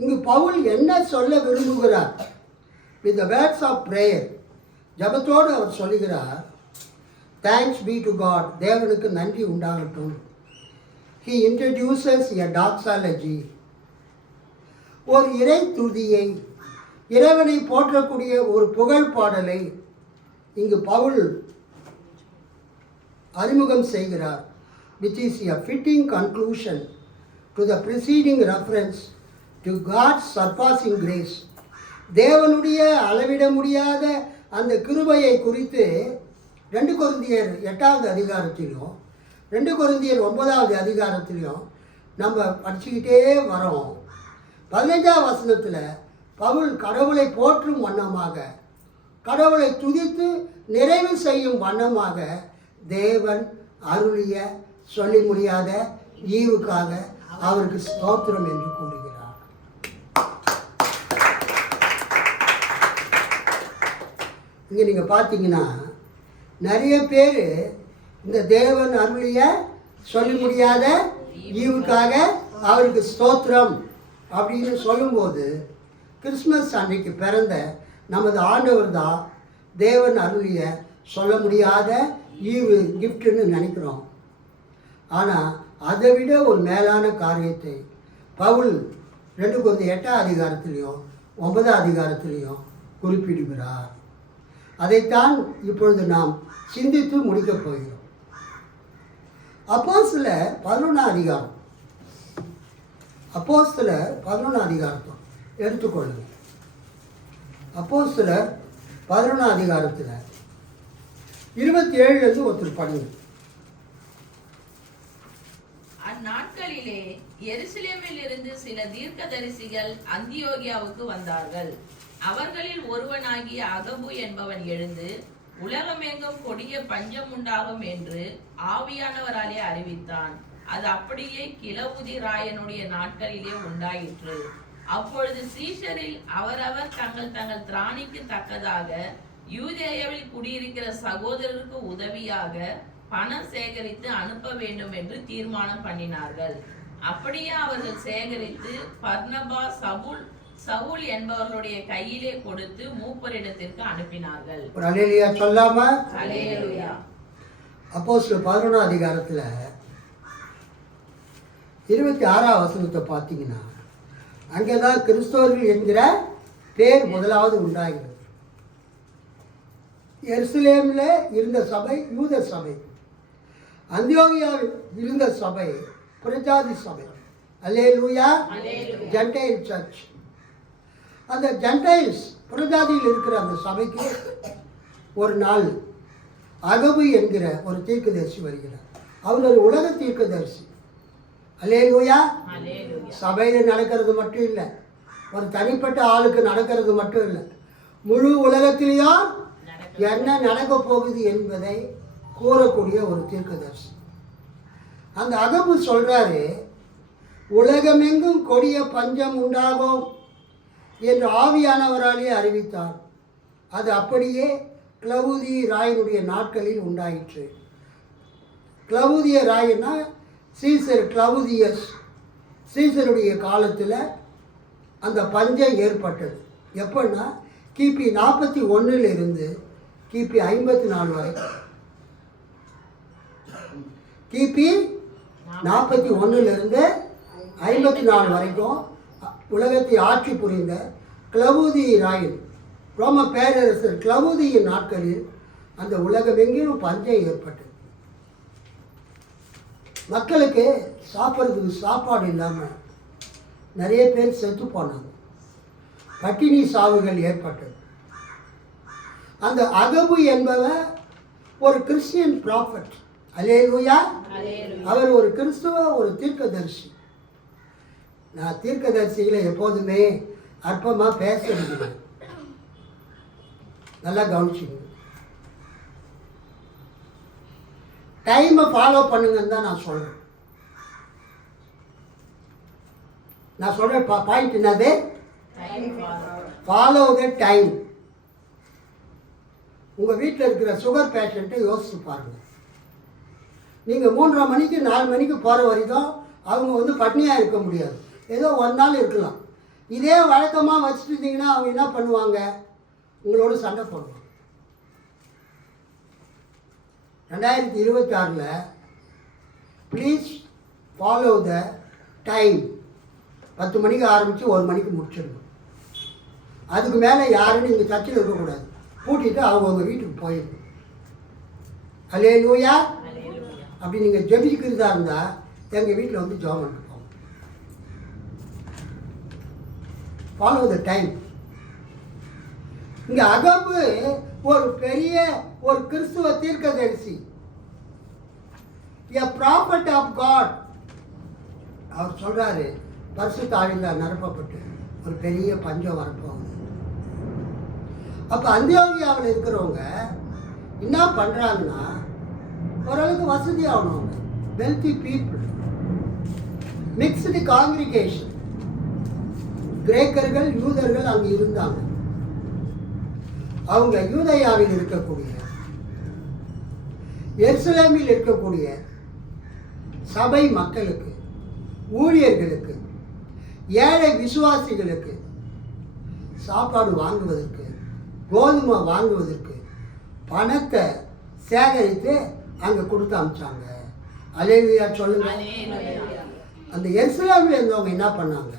இங்கு பவுல் என்ன சொல்ல விரும்புகிறார்? With the words of prayer, ஜபத்தோடு அவர் சொல்லுகிறார், தேங்க்ஸ் பி டு காட், தேவனுக்கு நன்றி உண்டாகட்டும். He introduces a doxology, ஒரு இறை துதியை, இறைவனை போற்றக்கூடிய ஒரு புகழ் பாடலை இங்கு பவுல் அறிமுகம் செய்கிறார். which is a fitting conclusion to the preceding reference to God's surpassing grace. தேவனுடைய அளவிட முடியாத அந்த கிருபையை குறித்து 2 கொரிந்தியர் 8 அதிகாரத்திலும் 2 கொரிந்தியர் 9 அதிகாரத்திலும் நம்ம படிச்சுக்கிட்டே வரோம். 15ஆம் வசனத்தில் பவுல் கடவுளை போற்றும் வண்ணமாக, கடவுளை துதித்து நிறைவு செய்யும் வண்ணமாக தேவன் அருளிய சொல்லி முடியாத ஈவுக்காக அவருக்கு ஸ்தோத்திரம் என்று கூறுகிறார். இங்கே நீங்கள் பார்த்தீங்கன்னா நிறைய பேர் இந்த தேவன் அருளிய சொல்லி முடியாத ஈவுக்காக அவருக்கு ஸ்தோத்திரம் அப்படின்னு சொல்லும்போது கிறிஸ்மஸ் அன்னைக்கு பிறந்த நமது ஆண்டவர் தான் தேவன் அருளிய சொல்ல முடியாத ஈவு கிஃப்ட்னு நினைக்கிறோம். ஆனால் அதை விட ஒரு மேலான காரியத்தை பவுல் 2 கொரிந்தியர் 8 அதிகாரத்திலையும் 9 அதிகாரத்திலையும் குறிப்பிடுகிறார். அதைத்தான் இப்பொழுது நாம் சிந்தித்து முடிக்கப் போகிறோம். அப்போஸ்தலர் 11 அதிகாரம், அப்போஸ்தலர் 11 அதிகாரத்தை எடுத்துக்கொள்ளுங்கள். அப்போஸ்தலர் 11 அதிகாரத்தில் 27 ஒருத்தர் படிங்க. அந்நாட்களிலே எருசலேமில் இருந்து சில தீர்க்கதரிசிகள் அந்தியோகியாவுக்கு வந்தார்கள். அவர்களில் ஒருவனாகிய அகபு என்பவன் எழுந்து, உலகமெங்கும் கொடிய பஞ்சம் உண்டாகும் என்று ஆவியானவராலே அறிவித்தான். அது அப்படியே கிலவுதி ராயனுடைய நாட்களிலே உண்டாயிற்று. அப்பொழுது சீஷரில் அவரவர் தங்கள் தங்கள் திராணிக்கு தக்கதாக யூதேயாவில் குடியிருக்கிற சகோதரருக்கு உதவியாக பணம் சேகரித்து அனுப்ப வேண்டும் என்று தீர்மானம் பண்ணினார்கள். அப்படியே அவர்கள் சேகரித்து பர்னபா, சவுல் என்பவர்களுடைய கையிலே கொடுத்து மூப்பரிடத்திற்கு அனுப்பினார்கள். அல்லேலூயா சொல்லாம? அல்லேலூயா. அப்போஸ்தலர் 11 அதிகாரத்தில் 26ஆம் வசனத்தை பார்த்தீங்கன்னா அங்கே தான் கிறிஸ்தவர்கள் என்கிற பேர் முதலாவது உண்டாகிறது. எருசலேமில் இருந்த சபை யூத சபை, அந்தியோகியாவில் இருந்த சபை புரஜாதி சபை. அல்லேலூயா. Gentile church. அந்த ஜென்டைல்ஸ் புரஜாதியில் இருக்கிற அந்த சபைக்கு ஒரு நாள் அகபு என்கிற ஒரு தீர்க்கதரிசி வருகிறார். அவர் ஒரு உலக தீர்க்கதரிசி. அல்லேலூயா. சபையில் நடக்கிறது மட்டும் இல்லை, ஒரு தனிப்பட்ட ஆளுக்கு நடக்கிறது மட்டும் இல்லை, முழு உலகத்திலேயும் என்ன நடக்க போகுது என்பதை கூறக்கூடிய ஒரு தீர்க்கதரிசி. அந்த அகபு சொல்றாரு, உலகமெங்கும் கொடிய பஞ்சம் உண்டாகும் என்று ஆவியானவராலே அறிவித்தார். அது அப்படியே கிளவுதி ராயனுடைய நாட்களில் உண்டாயிற்று. கிளவுதிய ராயனா சீசர் கிளவுதியஸ். சீசருடைய காலத்தில் அந்த பஞ்சம் ஏற்பட்டது. எப்படின்னா கிபி 41 இருந்து கிபி 54 வரைக்கும். கிபி 41 இருந்து 54 வரைக்கும் உலகத்தை ஆட்சி புரிந்த கிளவுதி ராயன், ரோம பேரரசர் கிளவுதியின் நாட்களில் அந்த உலகமெங்கிலும் பஞ்சம் ஏற்பட்டது. மக்களுக்கு சாப்பிட்றதுக்கு சாப்பாடு இல்லாமல் நிறைய பேர் செத்து போனாங்க. பட்டினி சாவுகள் ஏற்பட்டது. அந்த அகபு என்பவர் ஒரு கிறிஸ்டியன் ப்ராஃபட். அல்லேலூயா. அவர் ஒரு கிறிஸ்துவ ஒரு தீர்க்கதரிசி. நான் தீர்க்கதரிசிகளை எப்போதுமே அற்பமாக பேச இருக்கிறேன். நல்லா கவனிச்சுங்க. டைமை ஃபாலோ பண்ணுங்கன்னு தான் நான் சொல்கிறேன். நான் சொல்கிற பாயிண்ட் என்னது? Follow the time. உங்கள் வீட்டில் இருக்கிற சுகர் பேஷண்ட்டை யோசிச்சு பாருங்கள். நீங்கள் 3:30 மணிக்கு 4 மணிக்கு போகிற வரைக்கும் அவங்க வந்து பட்னியாக இருக்க முடியாது. ஏதோ ஒரு நாள் இருக்கலாம். இதே வழக்கமாக வச்சுட்டு இருந்தீங்கன்னா அவங்க என்ன பண்ணுவாங்க? உங்களோட சண்டை போடுவாங்க. 2026 ப்ளீஸ் ஃபாலோ த டைம். 10 மணிக்கு ஆரம்பித்து 1 மணிக்கு முடிச்சிடணும். அதுக்கு மேலே யாரும் நீங்கள் சர்ச்சில் இருக்கக்கூடாது. கூட்டிகிட்டு அவங்கவுங்க வீட்டுக்கு போயிடணும். அல்லேலூயா. அப்படி நீங்கள் ஜெபிக்கிறதா இருந்தால் எங்கள் வீட்டில் வந்து ஜெபம் பண்ணிட்டு போங்க. Follow the time. இங்கே அகபு ஒரு பெரிய ஒரு கிறிஸ்துவ தீர்க்கதரிசி, எ ப்ராஃபட் ஆஃப் காட். அவர் சொல்கிறாரு, பரிசுத்த ஆவியால் நிரப்பப்பட்டு ஒரு பெரிய பஞ்சம் வரப்போகுது. அப்போ அந்தியோகியாவில் இருக்கிறவங்க என்ன பண்ணுறாங்கன்னா, ஓரளவுக்கு வசதி ஆகணும். Wealthy people, mixed congregation. கிரேக்கர்கள் யூதர்கள் அங்கே இருந்தாங்க. அவங்க யூதயாவில் இருக்கக்கூடிய, எருசலேமில் இருக்கக்கூடிய சபை மக்களுக்கு, ஊழியர்களுக்கு, ஏழை விசுவாசிகளுக்கு சாப்பாடு வாங்குவதற்கு, கோதுமை வாங்குவதற்கு பணத்தை சேகரித்து அங்கே கொடுத்து அனுப்பிச்சாங்க. அல்லேலூயா சொல்லுங்க. அந்த எருசலேமில் இருந்தவங்க என்ன பண்ணாங்க?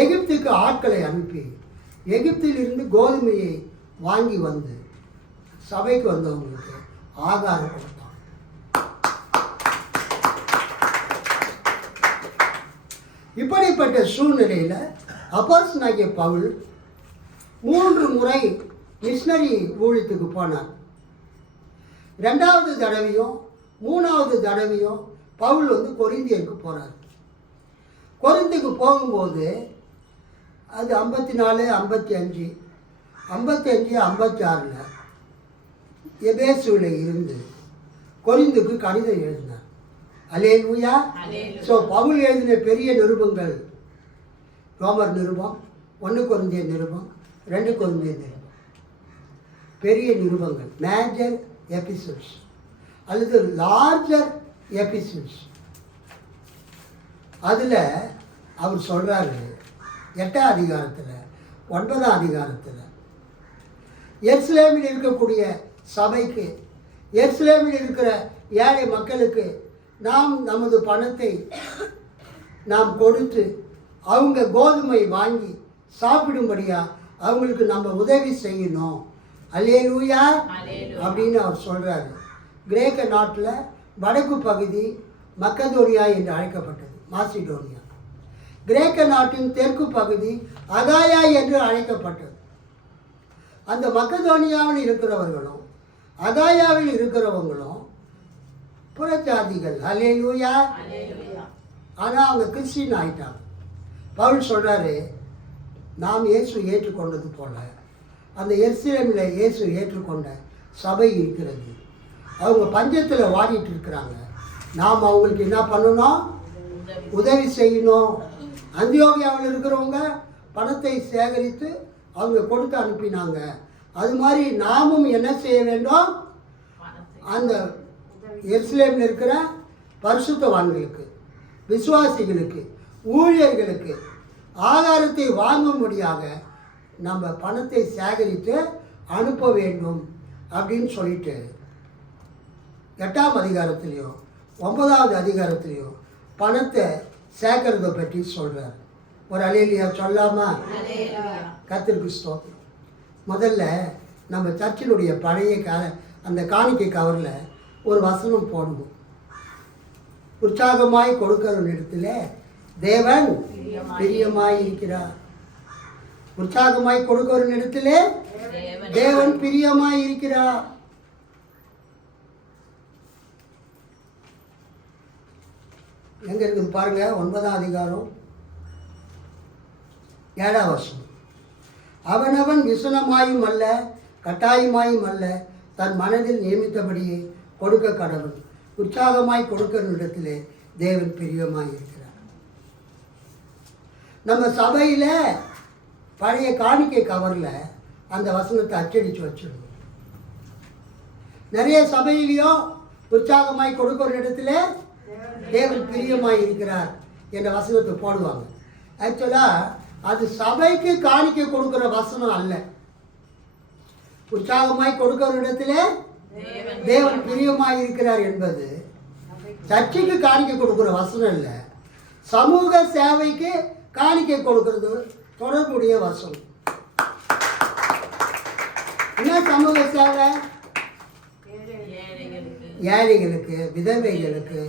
எகிப்துக்கு ஆட்களை அனுப்பி எகிப்திலிருந்து கோதுமையை வாங்கி வந்து சபைக்கு வந்தவங்களுக்கு ஆகாரம் கொடுத்தாங்க. இப்படிப்பட்ட சூழ்நிலையில் அப்போஸ்தலனாகிய பவுல் 3 முறை மிஷனரி ஊழியத்துக்கு போனார். 2வது தடவையும் 3வது தடவையும் பவுல் வந்து கொரிந்தியருக்கு போகிறார். கொரிந்துக்கு போகும்போது அது 54, 55, 56 எபேசுவில் இருந்து கொரிந்துக்கு கடிதம் எழுதினார். அல்லேலூயா. ஸோ பவுல் எழுதின பெரிய நிருபங்கள் ரோமர் நிருபம், 1 கொரிந்தியர் நிருபம், 2 கொரிந்தியர் நிருபம், பெரிய நிருபங்கள், மேஜர் எபிசோட்ஸ் அல்லது லார்ஜர் எபிசோட்ஸ். அதில் அவர் சொல்கிறாரு 8ஆம் அதிகாரத்தில் 9ஆம் அதிகாரத்தில் எருசலேமில் இருக்கக்கூடிய சபைக்கு, எருசலேமில் இருக்கிற ஏழை மக்களுக்கு நாம் நமது பணத்தை நாம் கொடுத்து அவங்க கோதுமை வாங்கி சாப்பிடும்படியா அவங்களுக்கு நம்ம உதவி செய்யணும். அல்லேலூயா அப்படின்னு அவர் சொல்கிறாரு. கிரேக்க நாட்டில் வடக்கு பகுதி மக்கதோனியா என்று அழைக்கப்பட்டது, மாசிடோனியா. கிரேக்க நாட்டின் தெற்கு பகுதி அகாயா என்று அழைக்கப்பட்டது. அந்த மக்கதோனியாவில் இருக்கிறவர்களும் அகாயாவில் இருக்கிறவங்களும் புறஜாதிகள். அல்லேலூயா. ஆனால் அவங்க கிறிஸ்டின் ஆகிட்டாங்க. பவுல் சொல்கிறாரு, நாம் இயேசு ஏற்றுக்கொண்டது போல அந்த எருசலேமில் இயேசு ஏற்றுக்கொண்ட சபை இருக்கிறது. அவங்க பஞ்சத்தில் வாடிட்டு இருக்கிறாங்க. நாம் அவங்களுக்கு என்ன பண்ணணும்? உதவி செய்யணும். அந்தியோகியாவில் இருக்கிறவங்க பணத்தை சேகரித்து அவங்க கொடுத்து அனுப்பினாங்க. அது மாதிரி நாமும் என்ன செய்ய வேண்டும்? அந்த எருசலேமில் இருக்கிற பரிசுத்தவான்களுக்கு, விசுவாசிகளுக்கு, ஊழியர்களுக்கு ஆகாரத்தை வாங்கும்படியாக நம்ம பணத்தை சேகரித்து அனுப்ப வேண்டும் அப்படின்னு சொல்லிட்டு 8ஆம் அதிகாரத்திலையும் 9வது அதிகாரத்திலையும் பணத்தை சேர்க்கறதை பற்றி சொல்கிறார். ஒரு அல்லேலூயா சொல்லாமா? கர்த்தருக்கு ஸ்தோத்திரம். முதல்ல நம்ம சர்ச்சினுடைய பழைய அந்த காணிக்கை கவரில் ஒரு வசனம் போடுவோம். உற்சாகமாய் கொடுக்கிற இடத்துல தேவன் பிரியமாய் இருக்கிறார். உற்சாகமாய் கொடுக்கிற இடத்துல தேவன் பிரியமாய் இருக்கிறார். எங்க இருக்குது பாருங்க. 9ஆம் அதிகாரம் 7ஆம் வசனம். அவனவன் விசனமாயும் அல்ல கட்டாயமாயும் அல்ல, தன் மனதில் நியமித்தபடியே கொடுக்க கடவுள். உற்சாகமாய் கொடுக்கிற இடத்திலே தேவன் பிரியமாய் இருக்கிறார். நம்ம சபையில் பழைய காணிக்கை கவரில் அந்த வசனத்தை அச்சடித்து வச்சிருந்தோம். நிறைய சபையிலையும் உற்சாகமாய் கொடுக்கிற இடத்துல தேவன் பிரியமாய் இருக்கிறார் என்ற வசனத்தை போடுவாங்க. ஆக்சுவலாக அது சபைக்கு காணிக்கை கொடுக்குற வசனம் அல்ல. உற்சாகமாய் கொடுக்கிற இடத்துல தேவன் பிரியமாய் இருக்கிறார் என்பது சர்ச்சைக்கு காணிக்கை கொடுக்குற வசனம் இல்லை. சமூக சேவைக்கு காணிக்கை கொடுக்கிறது தொடர்புடைய வசனம். என்ன சமூக சேவை? ஏழைகளுக்கு, விதவைகளுக்கு,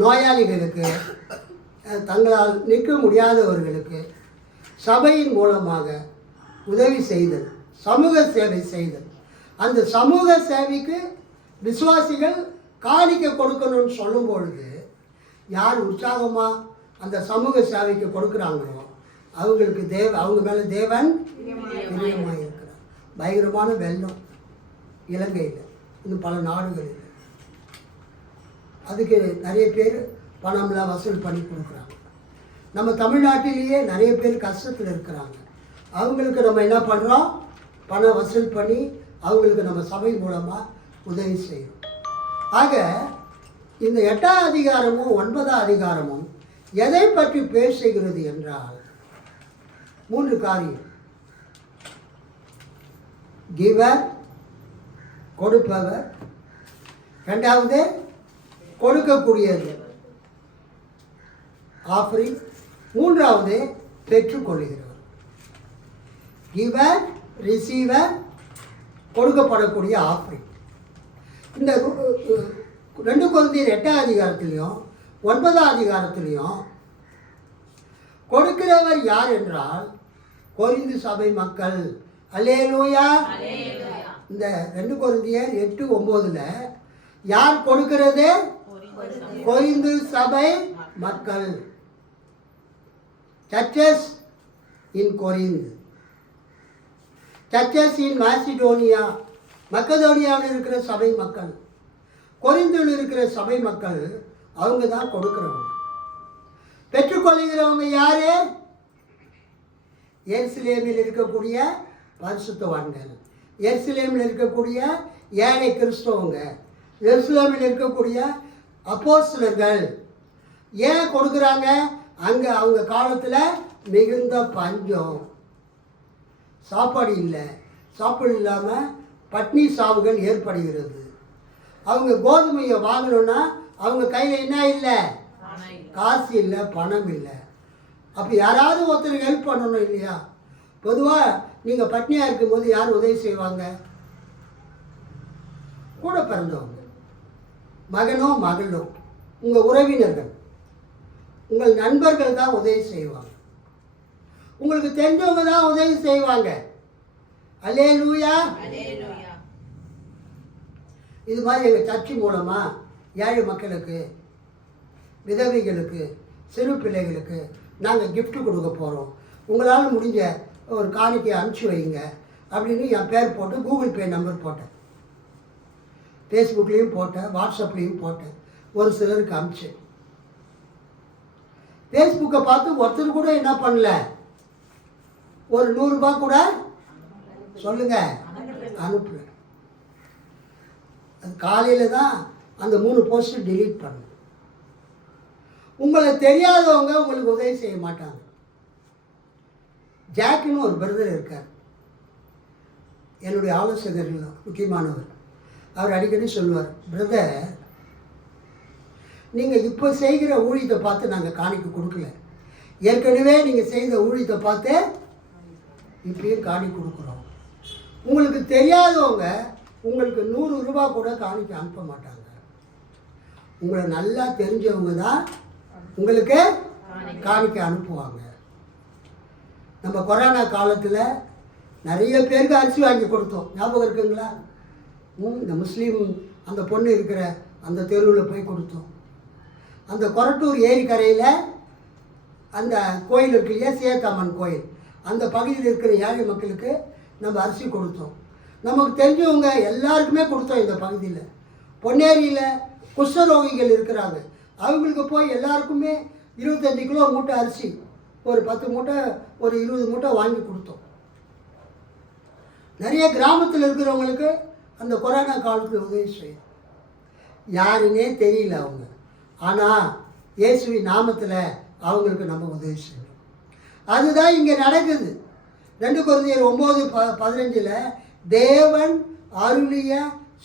நோயாளிகளுக்கு, தங்களால் நிற்க முடியாதவர்களுக்கு சபையின் மூலமாக உதவி செய்தல், சமூக சேவை செய்தல். அந்த சமூக சேவைக்கு விசுவாசிகள் காணிக்கை கொடுக்கணும்னு சொல்லும் பொழுது யார் உற்சாகமாக அந்த சமூக சேவைக்கு கொடுக்குறாங்களோ அவங்களுக்கு அவங்க மேலே தேவன் பிரியமாக இருக்கிறார். பயங்கரமான வெள்ளம் இலங்கையில், இன்னும் பல நாடுகளில். அதுக்கு நிறைய பேர் பணம்லாம் வசூல் பண்ணி கொடுக்குறாங்க. நம்ம தமிழ்நாட்டிலேயே நிறைய பேர் கஷ்டத்தில் இருக்கிறாங்க. அவங்களுக்கு நம்ம என்ன பண்ணுறோம்? பணம் வசூல் பண்ணி அவங்களுக்கு நம்ம சபை மூலமாக உதவி செய்கிறோம். ஆக இந்த 8ஆம் அதிகாரமும் 9ஆம் அதிகாரமும் எதை பற்றி பேசுகிறது என்றால் 3 காரியம். கிவர், கொடுப்பவர். 2வது கொடுக்கக்கூடியது, ஆஃபரிங். 3வது பெற்றுக்கொள்ளுகிறவர். கிவர், ரிசீவர், கொடுக்கப்படக்கூடிய ஆஃபரிங். இந்த 2 கொரிந்தியர் 8ஆம் அதிகாரத்திலையும் 9ஆம் அதிகாரத்திலையும் கொடுக்கிறவர் யார் என்றால் கொரிந்து சபை மக்கள். அல்லேலூயா. இந்த 2 கொரிந்தியர் 8:9 யார் கொடுக்கிறது? கொரிந்து சபை மக்கள். Churches in Corinth, churches in Macedonia, மக்கதோனியாவில் இருக்கிற சபை மக்கள், கொரிந்தில் இருக்கிற சபை மக்கள், அவங்க தான் கொடுக்கிறவங்க. பெற்றுக்கொள்கிறவங்க யாரு? எருசலேமில் இருக்கக்கூடிய பரிசுத்தவான்கள், எருசலேமில் இருக்கக்கூடிய ஏழை கிறிஸ்தவங்க, எருசலேமில் இருக்கக்கூடிய அப்போஸ்தலர்கள். ஏன் கொடுக்குறாங்க? அங்கே அவங்க காலத்தில் மிகுந்த பஞ்சம், சாப்பாடு இல்லை. சாப்பாடு இல்லாமல் பட்னி சாவுகள் ஏற்படுகிறது. அவங்க கோதுமையை வாங்கணும்னா அவங்க கையில் என்ன இல்லை? காசு இல்லை, பணம் இல்லை. அப்போ யாராவது ஒருத்தருக்கு ஹெல்ப் பண்ணணும் இல்லையா? பொதுவாக நீங்கள் பட்னியாக இருக்கும்போது யார் உதவி செய்வாங்க? கூட பிறந்தவங்க, மகனோ மகளோ, உங்கள் உறவினர்கள், உங்கள் நண்பர்கள் தான் உதவி செய்வாங்க. உங்களுக்கு தெரிஞ்சவங்க தான் உதவி செய்வாங்க. அல்லேலூயா. இது மாதிரி எங்கள் சர்ச்சை மூலமாக ஏழை மக்களுக்கு, விதவைகளுக்கு, சிறு பிள்ளைகளுக்கு நாங்கள் கிஃப்ட் கொடுக்க போகிறோம். உங்களால் முடிஞ்ச ஒரு காணிக்கையை அனுப்பிச்சி வைங்க அப்படின்னு என் பேர் போட்டு கூகுள் பே நம்பர் போட்டேன். ஃபேஸ்புக்லேயும் போட்டேன், வாட்ஸ்அப்லேயும் போட்டேன். ஒரு சிலருக்கு அனுப்பிச்சேன். ஃபேஸ்புக்கை பார்த்து ஒருத்தர் கூட என்ன பண்ணல, ஒரு 100 ரூபாய் கூட சொல்லுங்க அனுப்புல. அது காலையில் தான் அந்த 3 போஸ்ட்டு டெலீட் பண்ணேன். உங்களை தெரியாதவங்க உங்களுக்கு உதவி செய்ய மாட்டாங்க. ஜாக்குன்னு ஒரு பிரதர் இருக்கார், என்னுடைய ஆலோசகர்கள் முக்கியமானவர். அவர் அடிக்கடி சொல்லுவார், பிரதர் நீங்கள் இப்போ செய்கிற ஊழியத்தை பார்த்து நாங்கள் காணிக்கை கொடுக்கல, ஏற்கனவே நீங்கள் செய்த ஊழியத்தை பார்த்து இப்பயும் காணிக்கை கொடுக்குறோம். உங்களுக்கு தெரியாதவங்க உங்களுக்கு 100 ரூபாய் கூட காணிக்கை அனுப்ப மாட்டாங்க. உங்களை நல்லா தெரிஞ்சவங்க தான் உங்களுக்கு காணிக்கை அனுப்புவாங்க. நம்ம கொரோனா காலத்தில் நிறைய பேருக்கு அரிசி வாங்கி கொடுத்தோம், ஞாபகம் இருக்குங்களா? இந்த முஸ்லீம் அந்த பொண்ணு இருக்கிற அந்த தெருவில் போய் கொடுத்தோம். அந்த கொரட்டூர் ஏரிக்கரையில் அந்த கோயில் இருக்கு இல்லையா, சேத்தாமன் கோயில், அந்த பகுதியில் இருக்கிற ஏழை மக்களுக்கு நம்ம அரிசி கொடுத்தோம். நமக்கு தெரிஞ்சவங்க எல்லாருக்குமே கொடுத்தோம். இந்த பகுதியில் பொன்னேரியில் குஷ்டரோகிகள் இருக்கிறாங்க, அவங்களுக்கு போய் எல்லாருக்குமே 25 கிலோ மூட்டை அரிசி, ஒரு 10 மூட்டை, ஒரு 20 மூட்டை வாங்கி கொடுத்தோம். நிறைய கிராமத்தில் இருக்கிறவங்களுக்கு அந்த கொரோனா காலத்தில் உதவி செய்யும். யாருன்னே தெரியல அவங்க, ஆனால் இயேசுவின் நாமத்தில் அவங்களுக்கு நம்ம உதவி செய்யணும். அதுதான் இங்கே நடக்குது. 2 கொரிந்தியர் 9:15 தேவன் அருளிய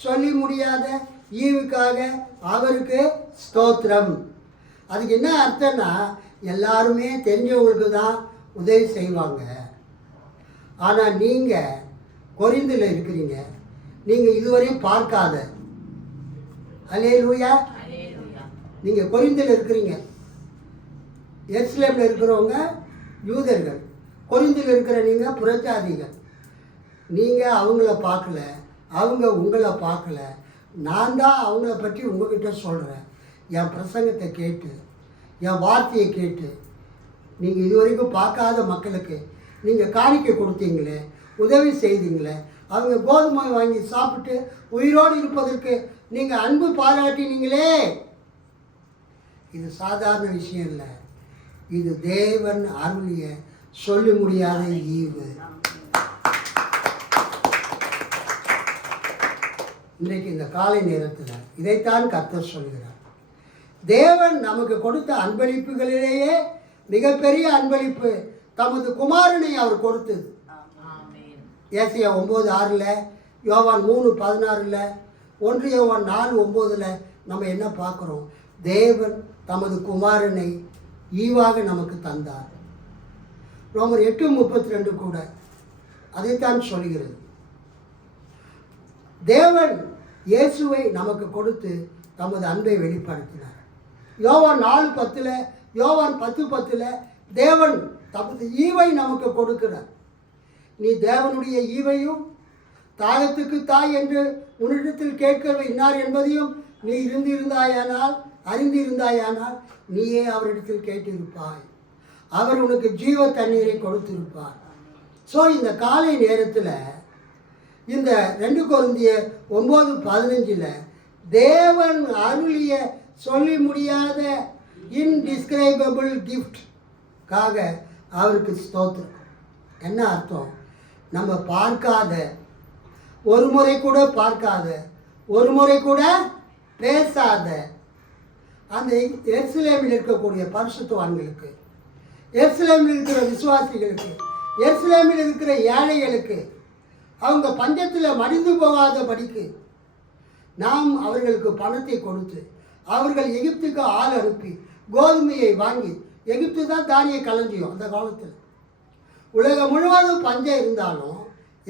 சொல்லி முடியாத ஈவுக்காக அவருக்கு ஸ்தோத்திரம். அதுக்கு என்ன அர்த்தம்னா, எல்லாருமே தெரிஞ்சவங்களுக்கு தான் உதவி செய்வாங்க. ஆனால் நீங்கள் கொரிந்தில் இருக்கிறீங்க, நீங்கள் இதுவரையும் பார்க்காத, அல்லேலூயா, நீங்கள் கொரிந்தில் இருக்கிறீங்க. எருசலேமில் இருக்கிறவங்க யூதர்கள், கொரிந்தில் இருக்கிற நீங்கள் புறஜாதிகள். நீங்கள் அவங்கள பார்க்கல, அவங்க உங்களை பார்க்கல. நான் தான் அவங்கள பற்றி உங்ககிட்ட சொல்கிறேன். என் பிரசங்கத்தை கேட்டு, என் வார்த்தையை கேட்டு, நீங்கள் இதுவரைக்கும் பார்க்காத மக்களுக்கு நீங்கள் காணிக்கை கொடுத்தீங்களே, உதவி செய்தீங்களே, அவங்க கோதுமை வாங்கி சாப்பிட்டு உயிரோடு இருப்பதற்கு நீங்கள் அன்பு பாராட்டினீங்களே. இது சாதாரண விஷயம் இல்லை, இது தேவன் அருளிய சொல்லி முடியாத ஈவு. இன்றைக்கு இந்த காலை நேரத்தில் இதைத்தான் கர்த்தர் சொல்கிறார். தேவன் நமக்கு கொடுத்த அன்பளிப்புகளிலேயே மிகப்பெரிய அன்பளிப்பு தமது குமாரனை அவர் கொடுத்தது. ஏசாயா 9:6, யோவான் 3:16, 1 யோவான் 4:9 நம்ம என்ன பார்க்குறோம்? தேவன் தமது குமாரனை ஈவாக நமக்கு தந்தார். ரோமர் 8:32 கூட அதைத்தான் சொல்கிறது. தேவன் இயேசுவை நமக்கு கொடுத்து தமது அன்பை வெளிப்படுத்தினார். யோவான் 4:10, யோவான் 10:10 தேவன் தமது ஈவை நமக்கு கொடுக்கிறார். நீ தேவனுடைய ஈவையும் தாயத்துக்கு தாய் என்று உன்னிடத்தில் கேட்கிறவை இன்னார் என்பதையும் நீ அறிந்திருந்தாயானால் நீயே அவரிடத்தில் கேட்டிருப்பாய். அவர் உனக்கு ஜீவ தண்ணீரை கொடுத்திருப்பார். ஸோ இந்த காலை நேரத்தில் இந்த 2 கொரிந்தியர் 9:15 தேவன் அருளிய சொல்லி முடியாத இன்டிஸ்கிரைபபிள் கிஃப்ட்காக அவருக்கு ஸ்தோத்திரம். என்ன அர்த்தம்? நம்ம பார்க்காத, ஒரு முறை கூட பார்க்காத, ஒரு முறை கூட பேசாத அந்த எருசலேமில் இருக்கக்கூடிய பரிசுத்தவான்களுக்கு, எருசலேமில் இருக்கிற விசுவாசிகளுக்கு, எருசலேமில் இருக்கிற ஏழைகளுக்கு, அவங்க பஞ்சத்தில் மடிந்து போகாதபடிக்கு நாம் அவர்களுக்கு பணத்தை கொடுத்து, அவர்கள் எகிப்துக்கு ஆள் அனுப்பி கோதுமையை வாங்கி, எகிப்து தான் தானிய களஞ்சியம் அந்த காலத்தில். உலகம் முழுவதும் பஞ்சம் இருந்தாலும்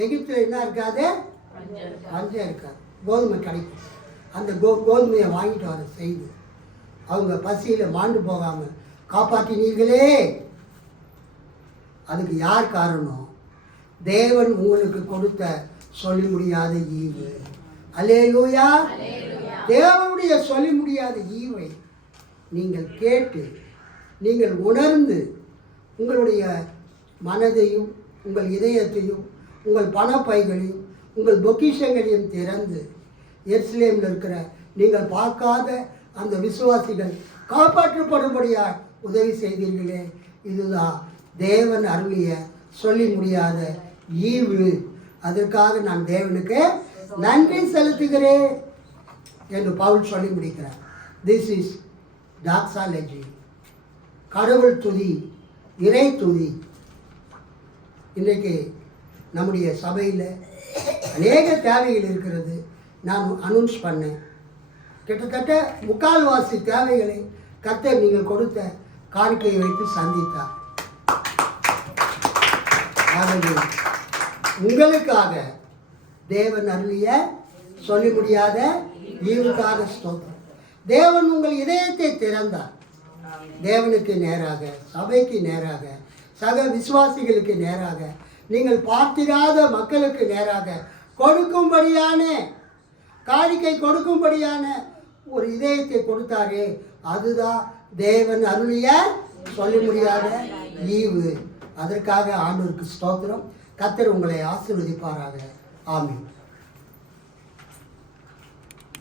எகிப்தில் என்ன இருக்காது? பஞ்சம் இருக்காது, கோதுமை கிடைக்கும். அந்த கோதுமையை வாங்கிட்டு வர செய்து அவங்க பசியில் மாண்டு போகாமல் காப்பாற்றினீர்களே. அதுக்கு யார் காரணம்? தேவன் உங்களுக்கு கொடுத்த சொல்லி முடியாத ஈவு. அல்லேலூயா. தேவனுடைய சொல்லி முடியாத ஈவை நீங்கள் கேட்டு, நீங்கள் உணர்ந்து, உங்களுடைய மனதையும் உங்கள் இதயத்தையும் உங்கள் பணப்பைகளையும் உங்கள் பொக்கிஷங்களையும் திறந்து எருசலேமில் இருக்கிற நீங்கள் பார்க்காத அந்த விசுவாசிகள் காப்பாற்றப்படும்படியாக உதவி செய்தீர்களே. இதுதான் தேவன் அருளிய சொல்லி முடியாத ஈவு. அதற்காக நான் தேவனுக்கு நன்றி செலுத்துகிறேன் என்று பவுல் சொல்லி முடிக்கிறார். திஸ் இஸ் டாக்ஸாலஜி, கடவுள் துதி, இறை துதி. இன்றைக்கு நம்முடைய சபையில் அநேக தேவைகள் இருக்கிறது. நான் அனௌன்ஸ் பண்ணேன், கிட்டத்தட்ட 3/4 தேவைகளை கர்த்தர் நீங்கள் கொடுத்த காணிக்கையை வைத்து சந்தித்தார். ஆகவே உங்களுக்காக தேவன் அருளிய சொல்லி முடியாத ஈவுக்காக ஸ்தோத்திரம். தேவன் உங்கள் இதயத்தை திறந்தார். தேவனுக்கு நேராக, சபைக்கு நேராக, சக விசுவாசிகளுக்கு நேராக, நீங்கள் பார்த்திராத மக்களுக்கு நேராக கொடுக்கும்படியான காணிக்கை கொடுக்கும்படியான ஒரு இதயத்தை கொடுத்தாரே, அதுதான் தேவன் அருளிய சொல்ல முடியாத ஈவு. அதற்காக ஆண்டவருக்கு ஸ்தோத்திரம். கர்த்தர் உங்களை ஆசீர்வதிப்பாராக. ஆமென்.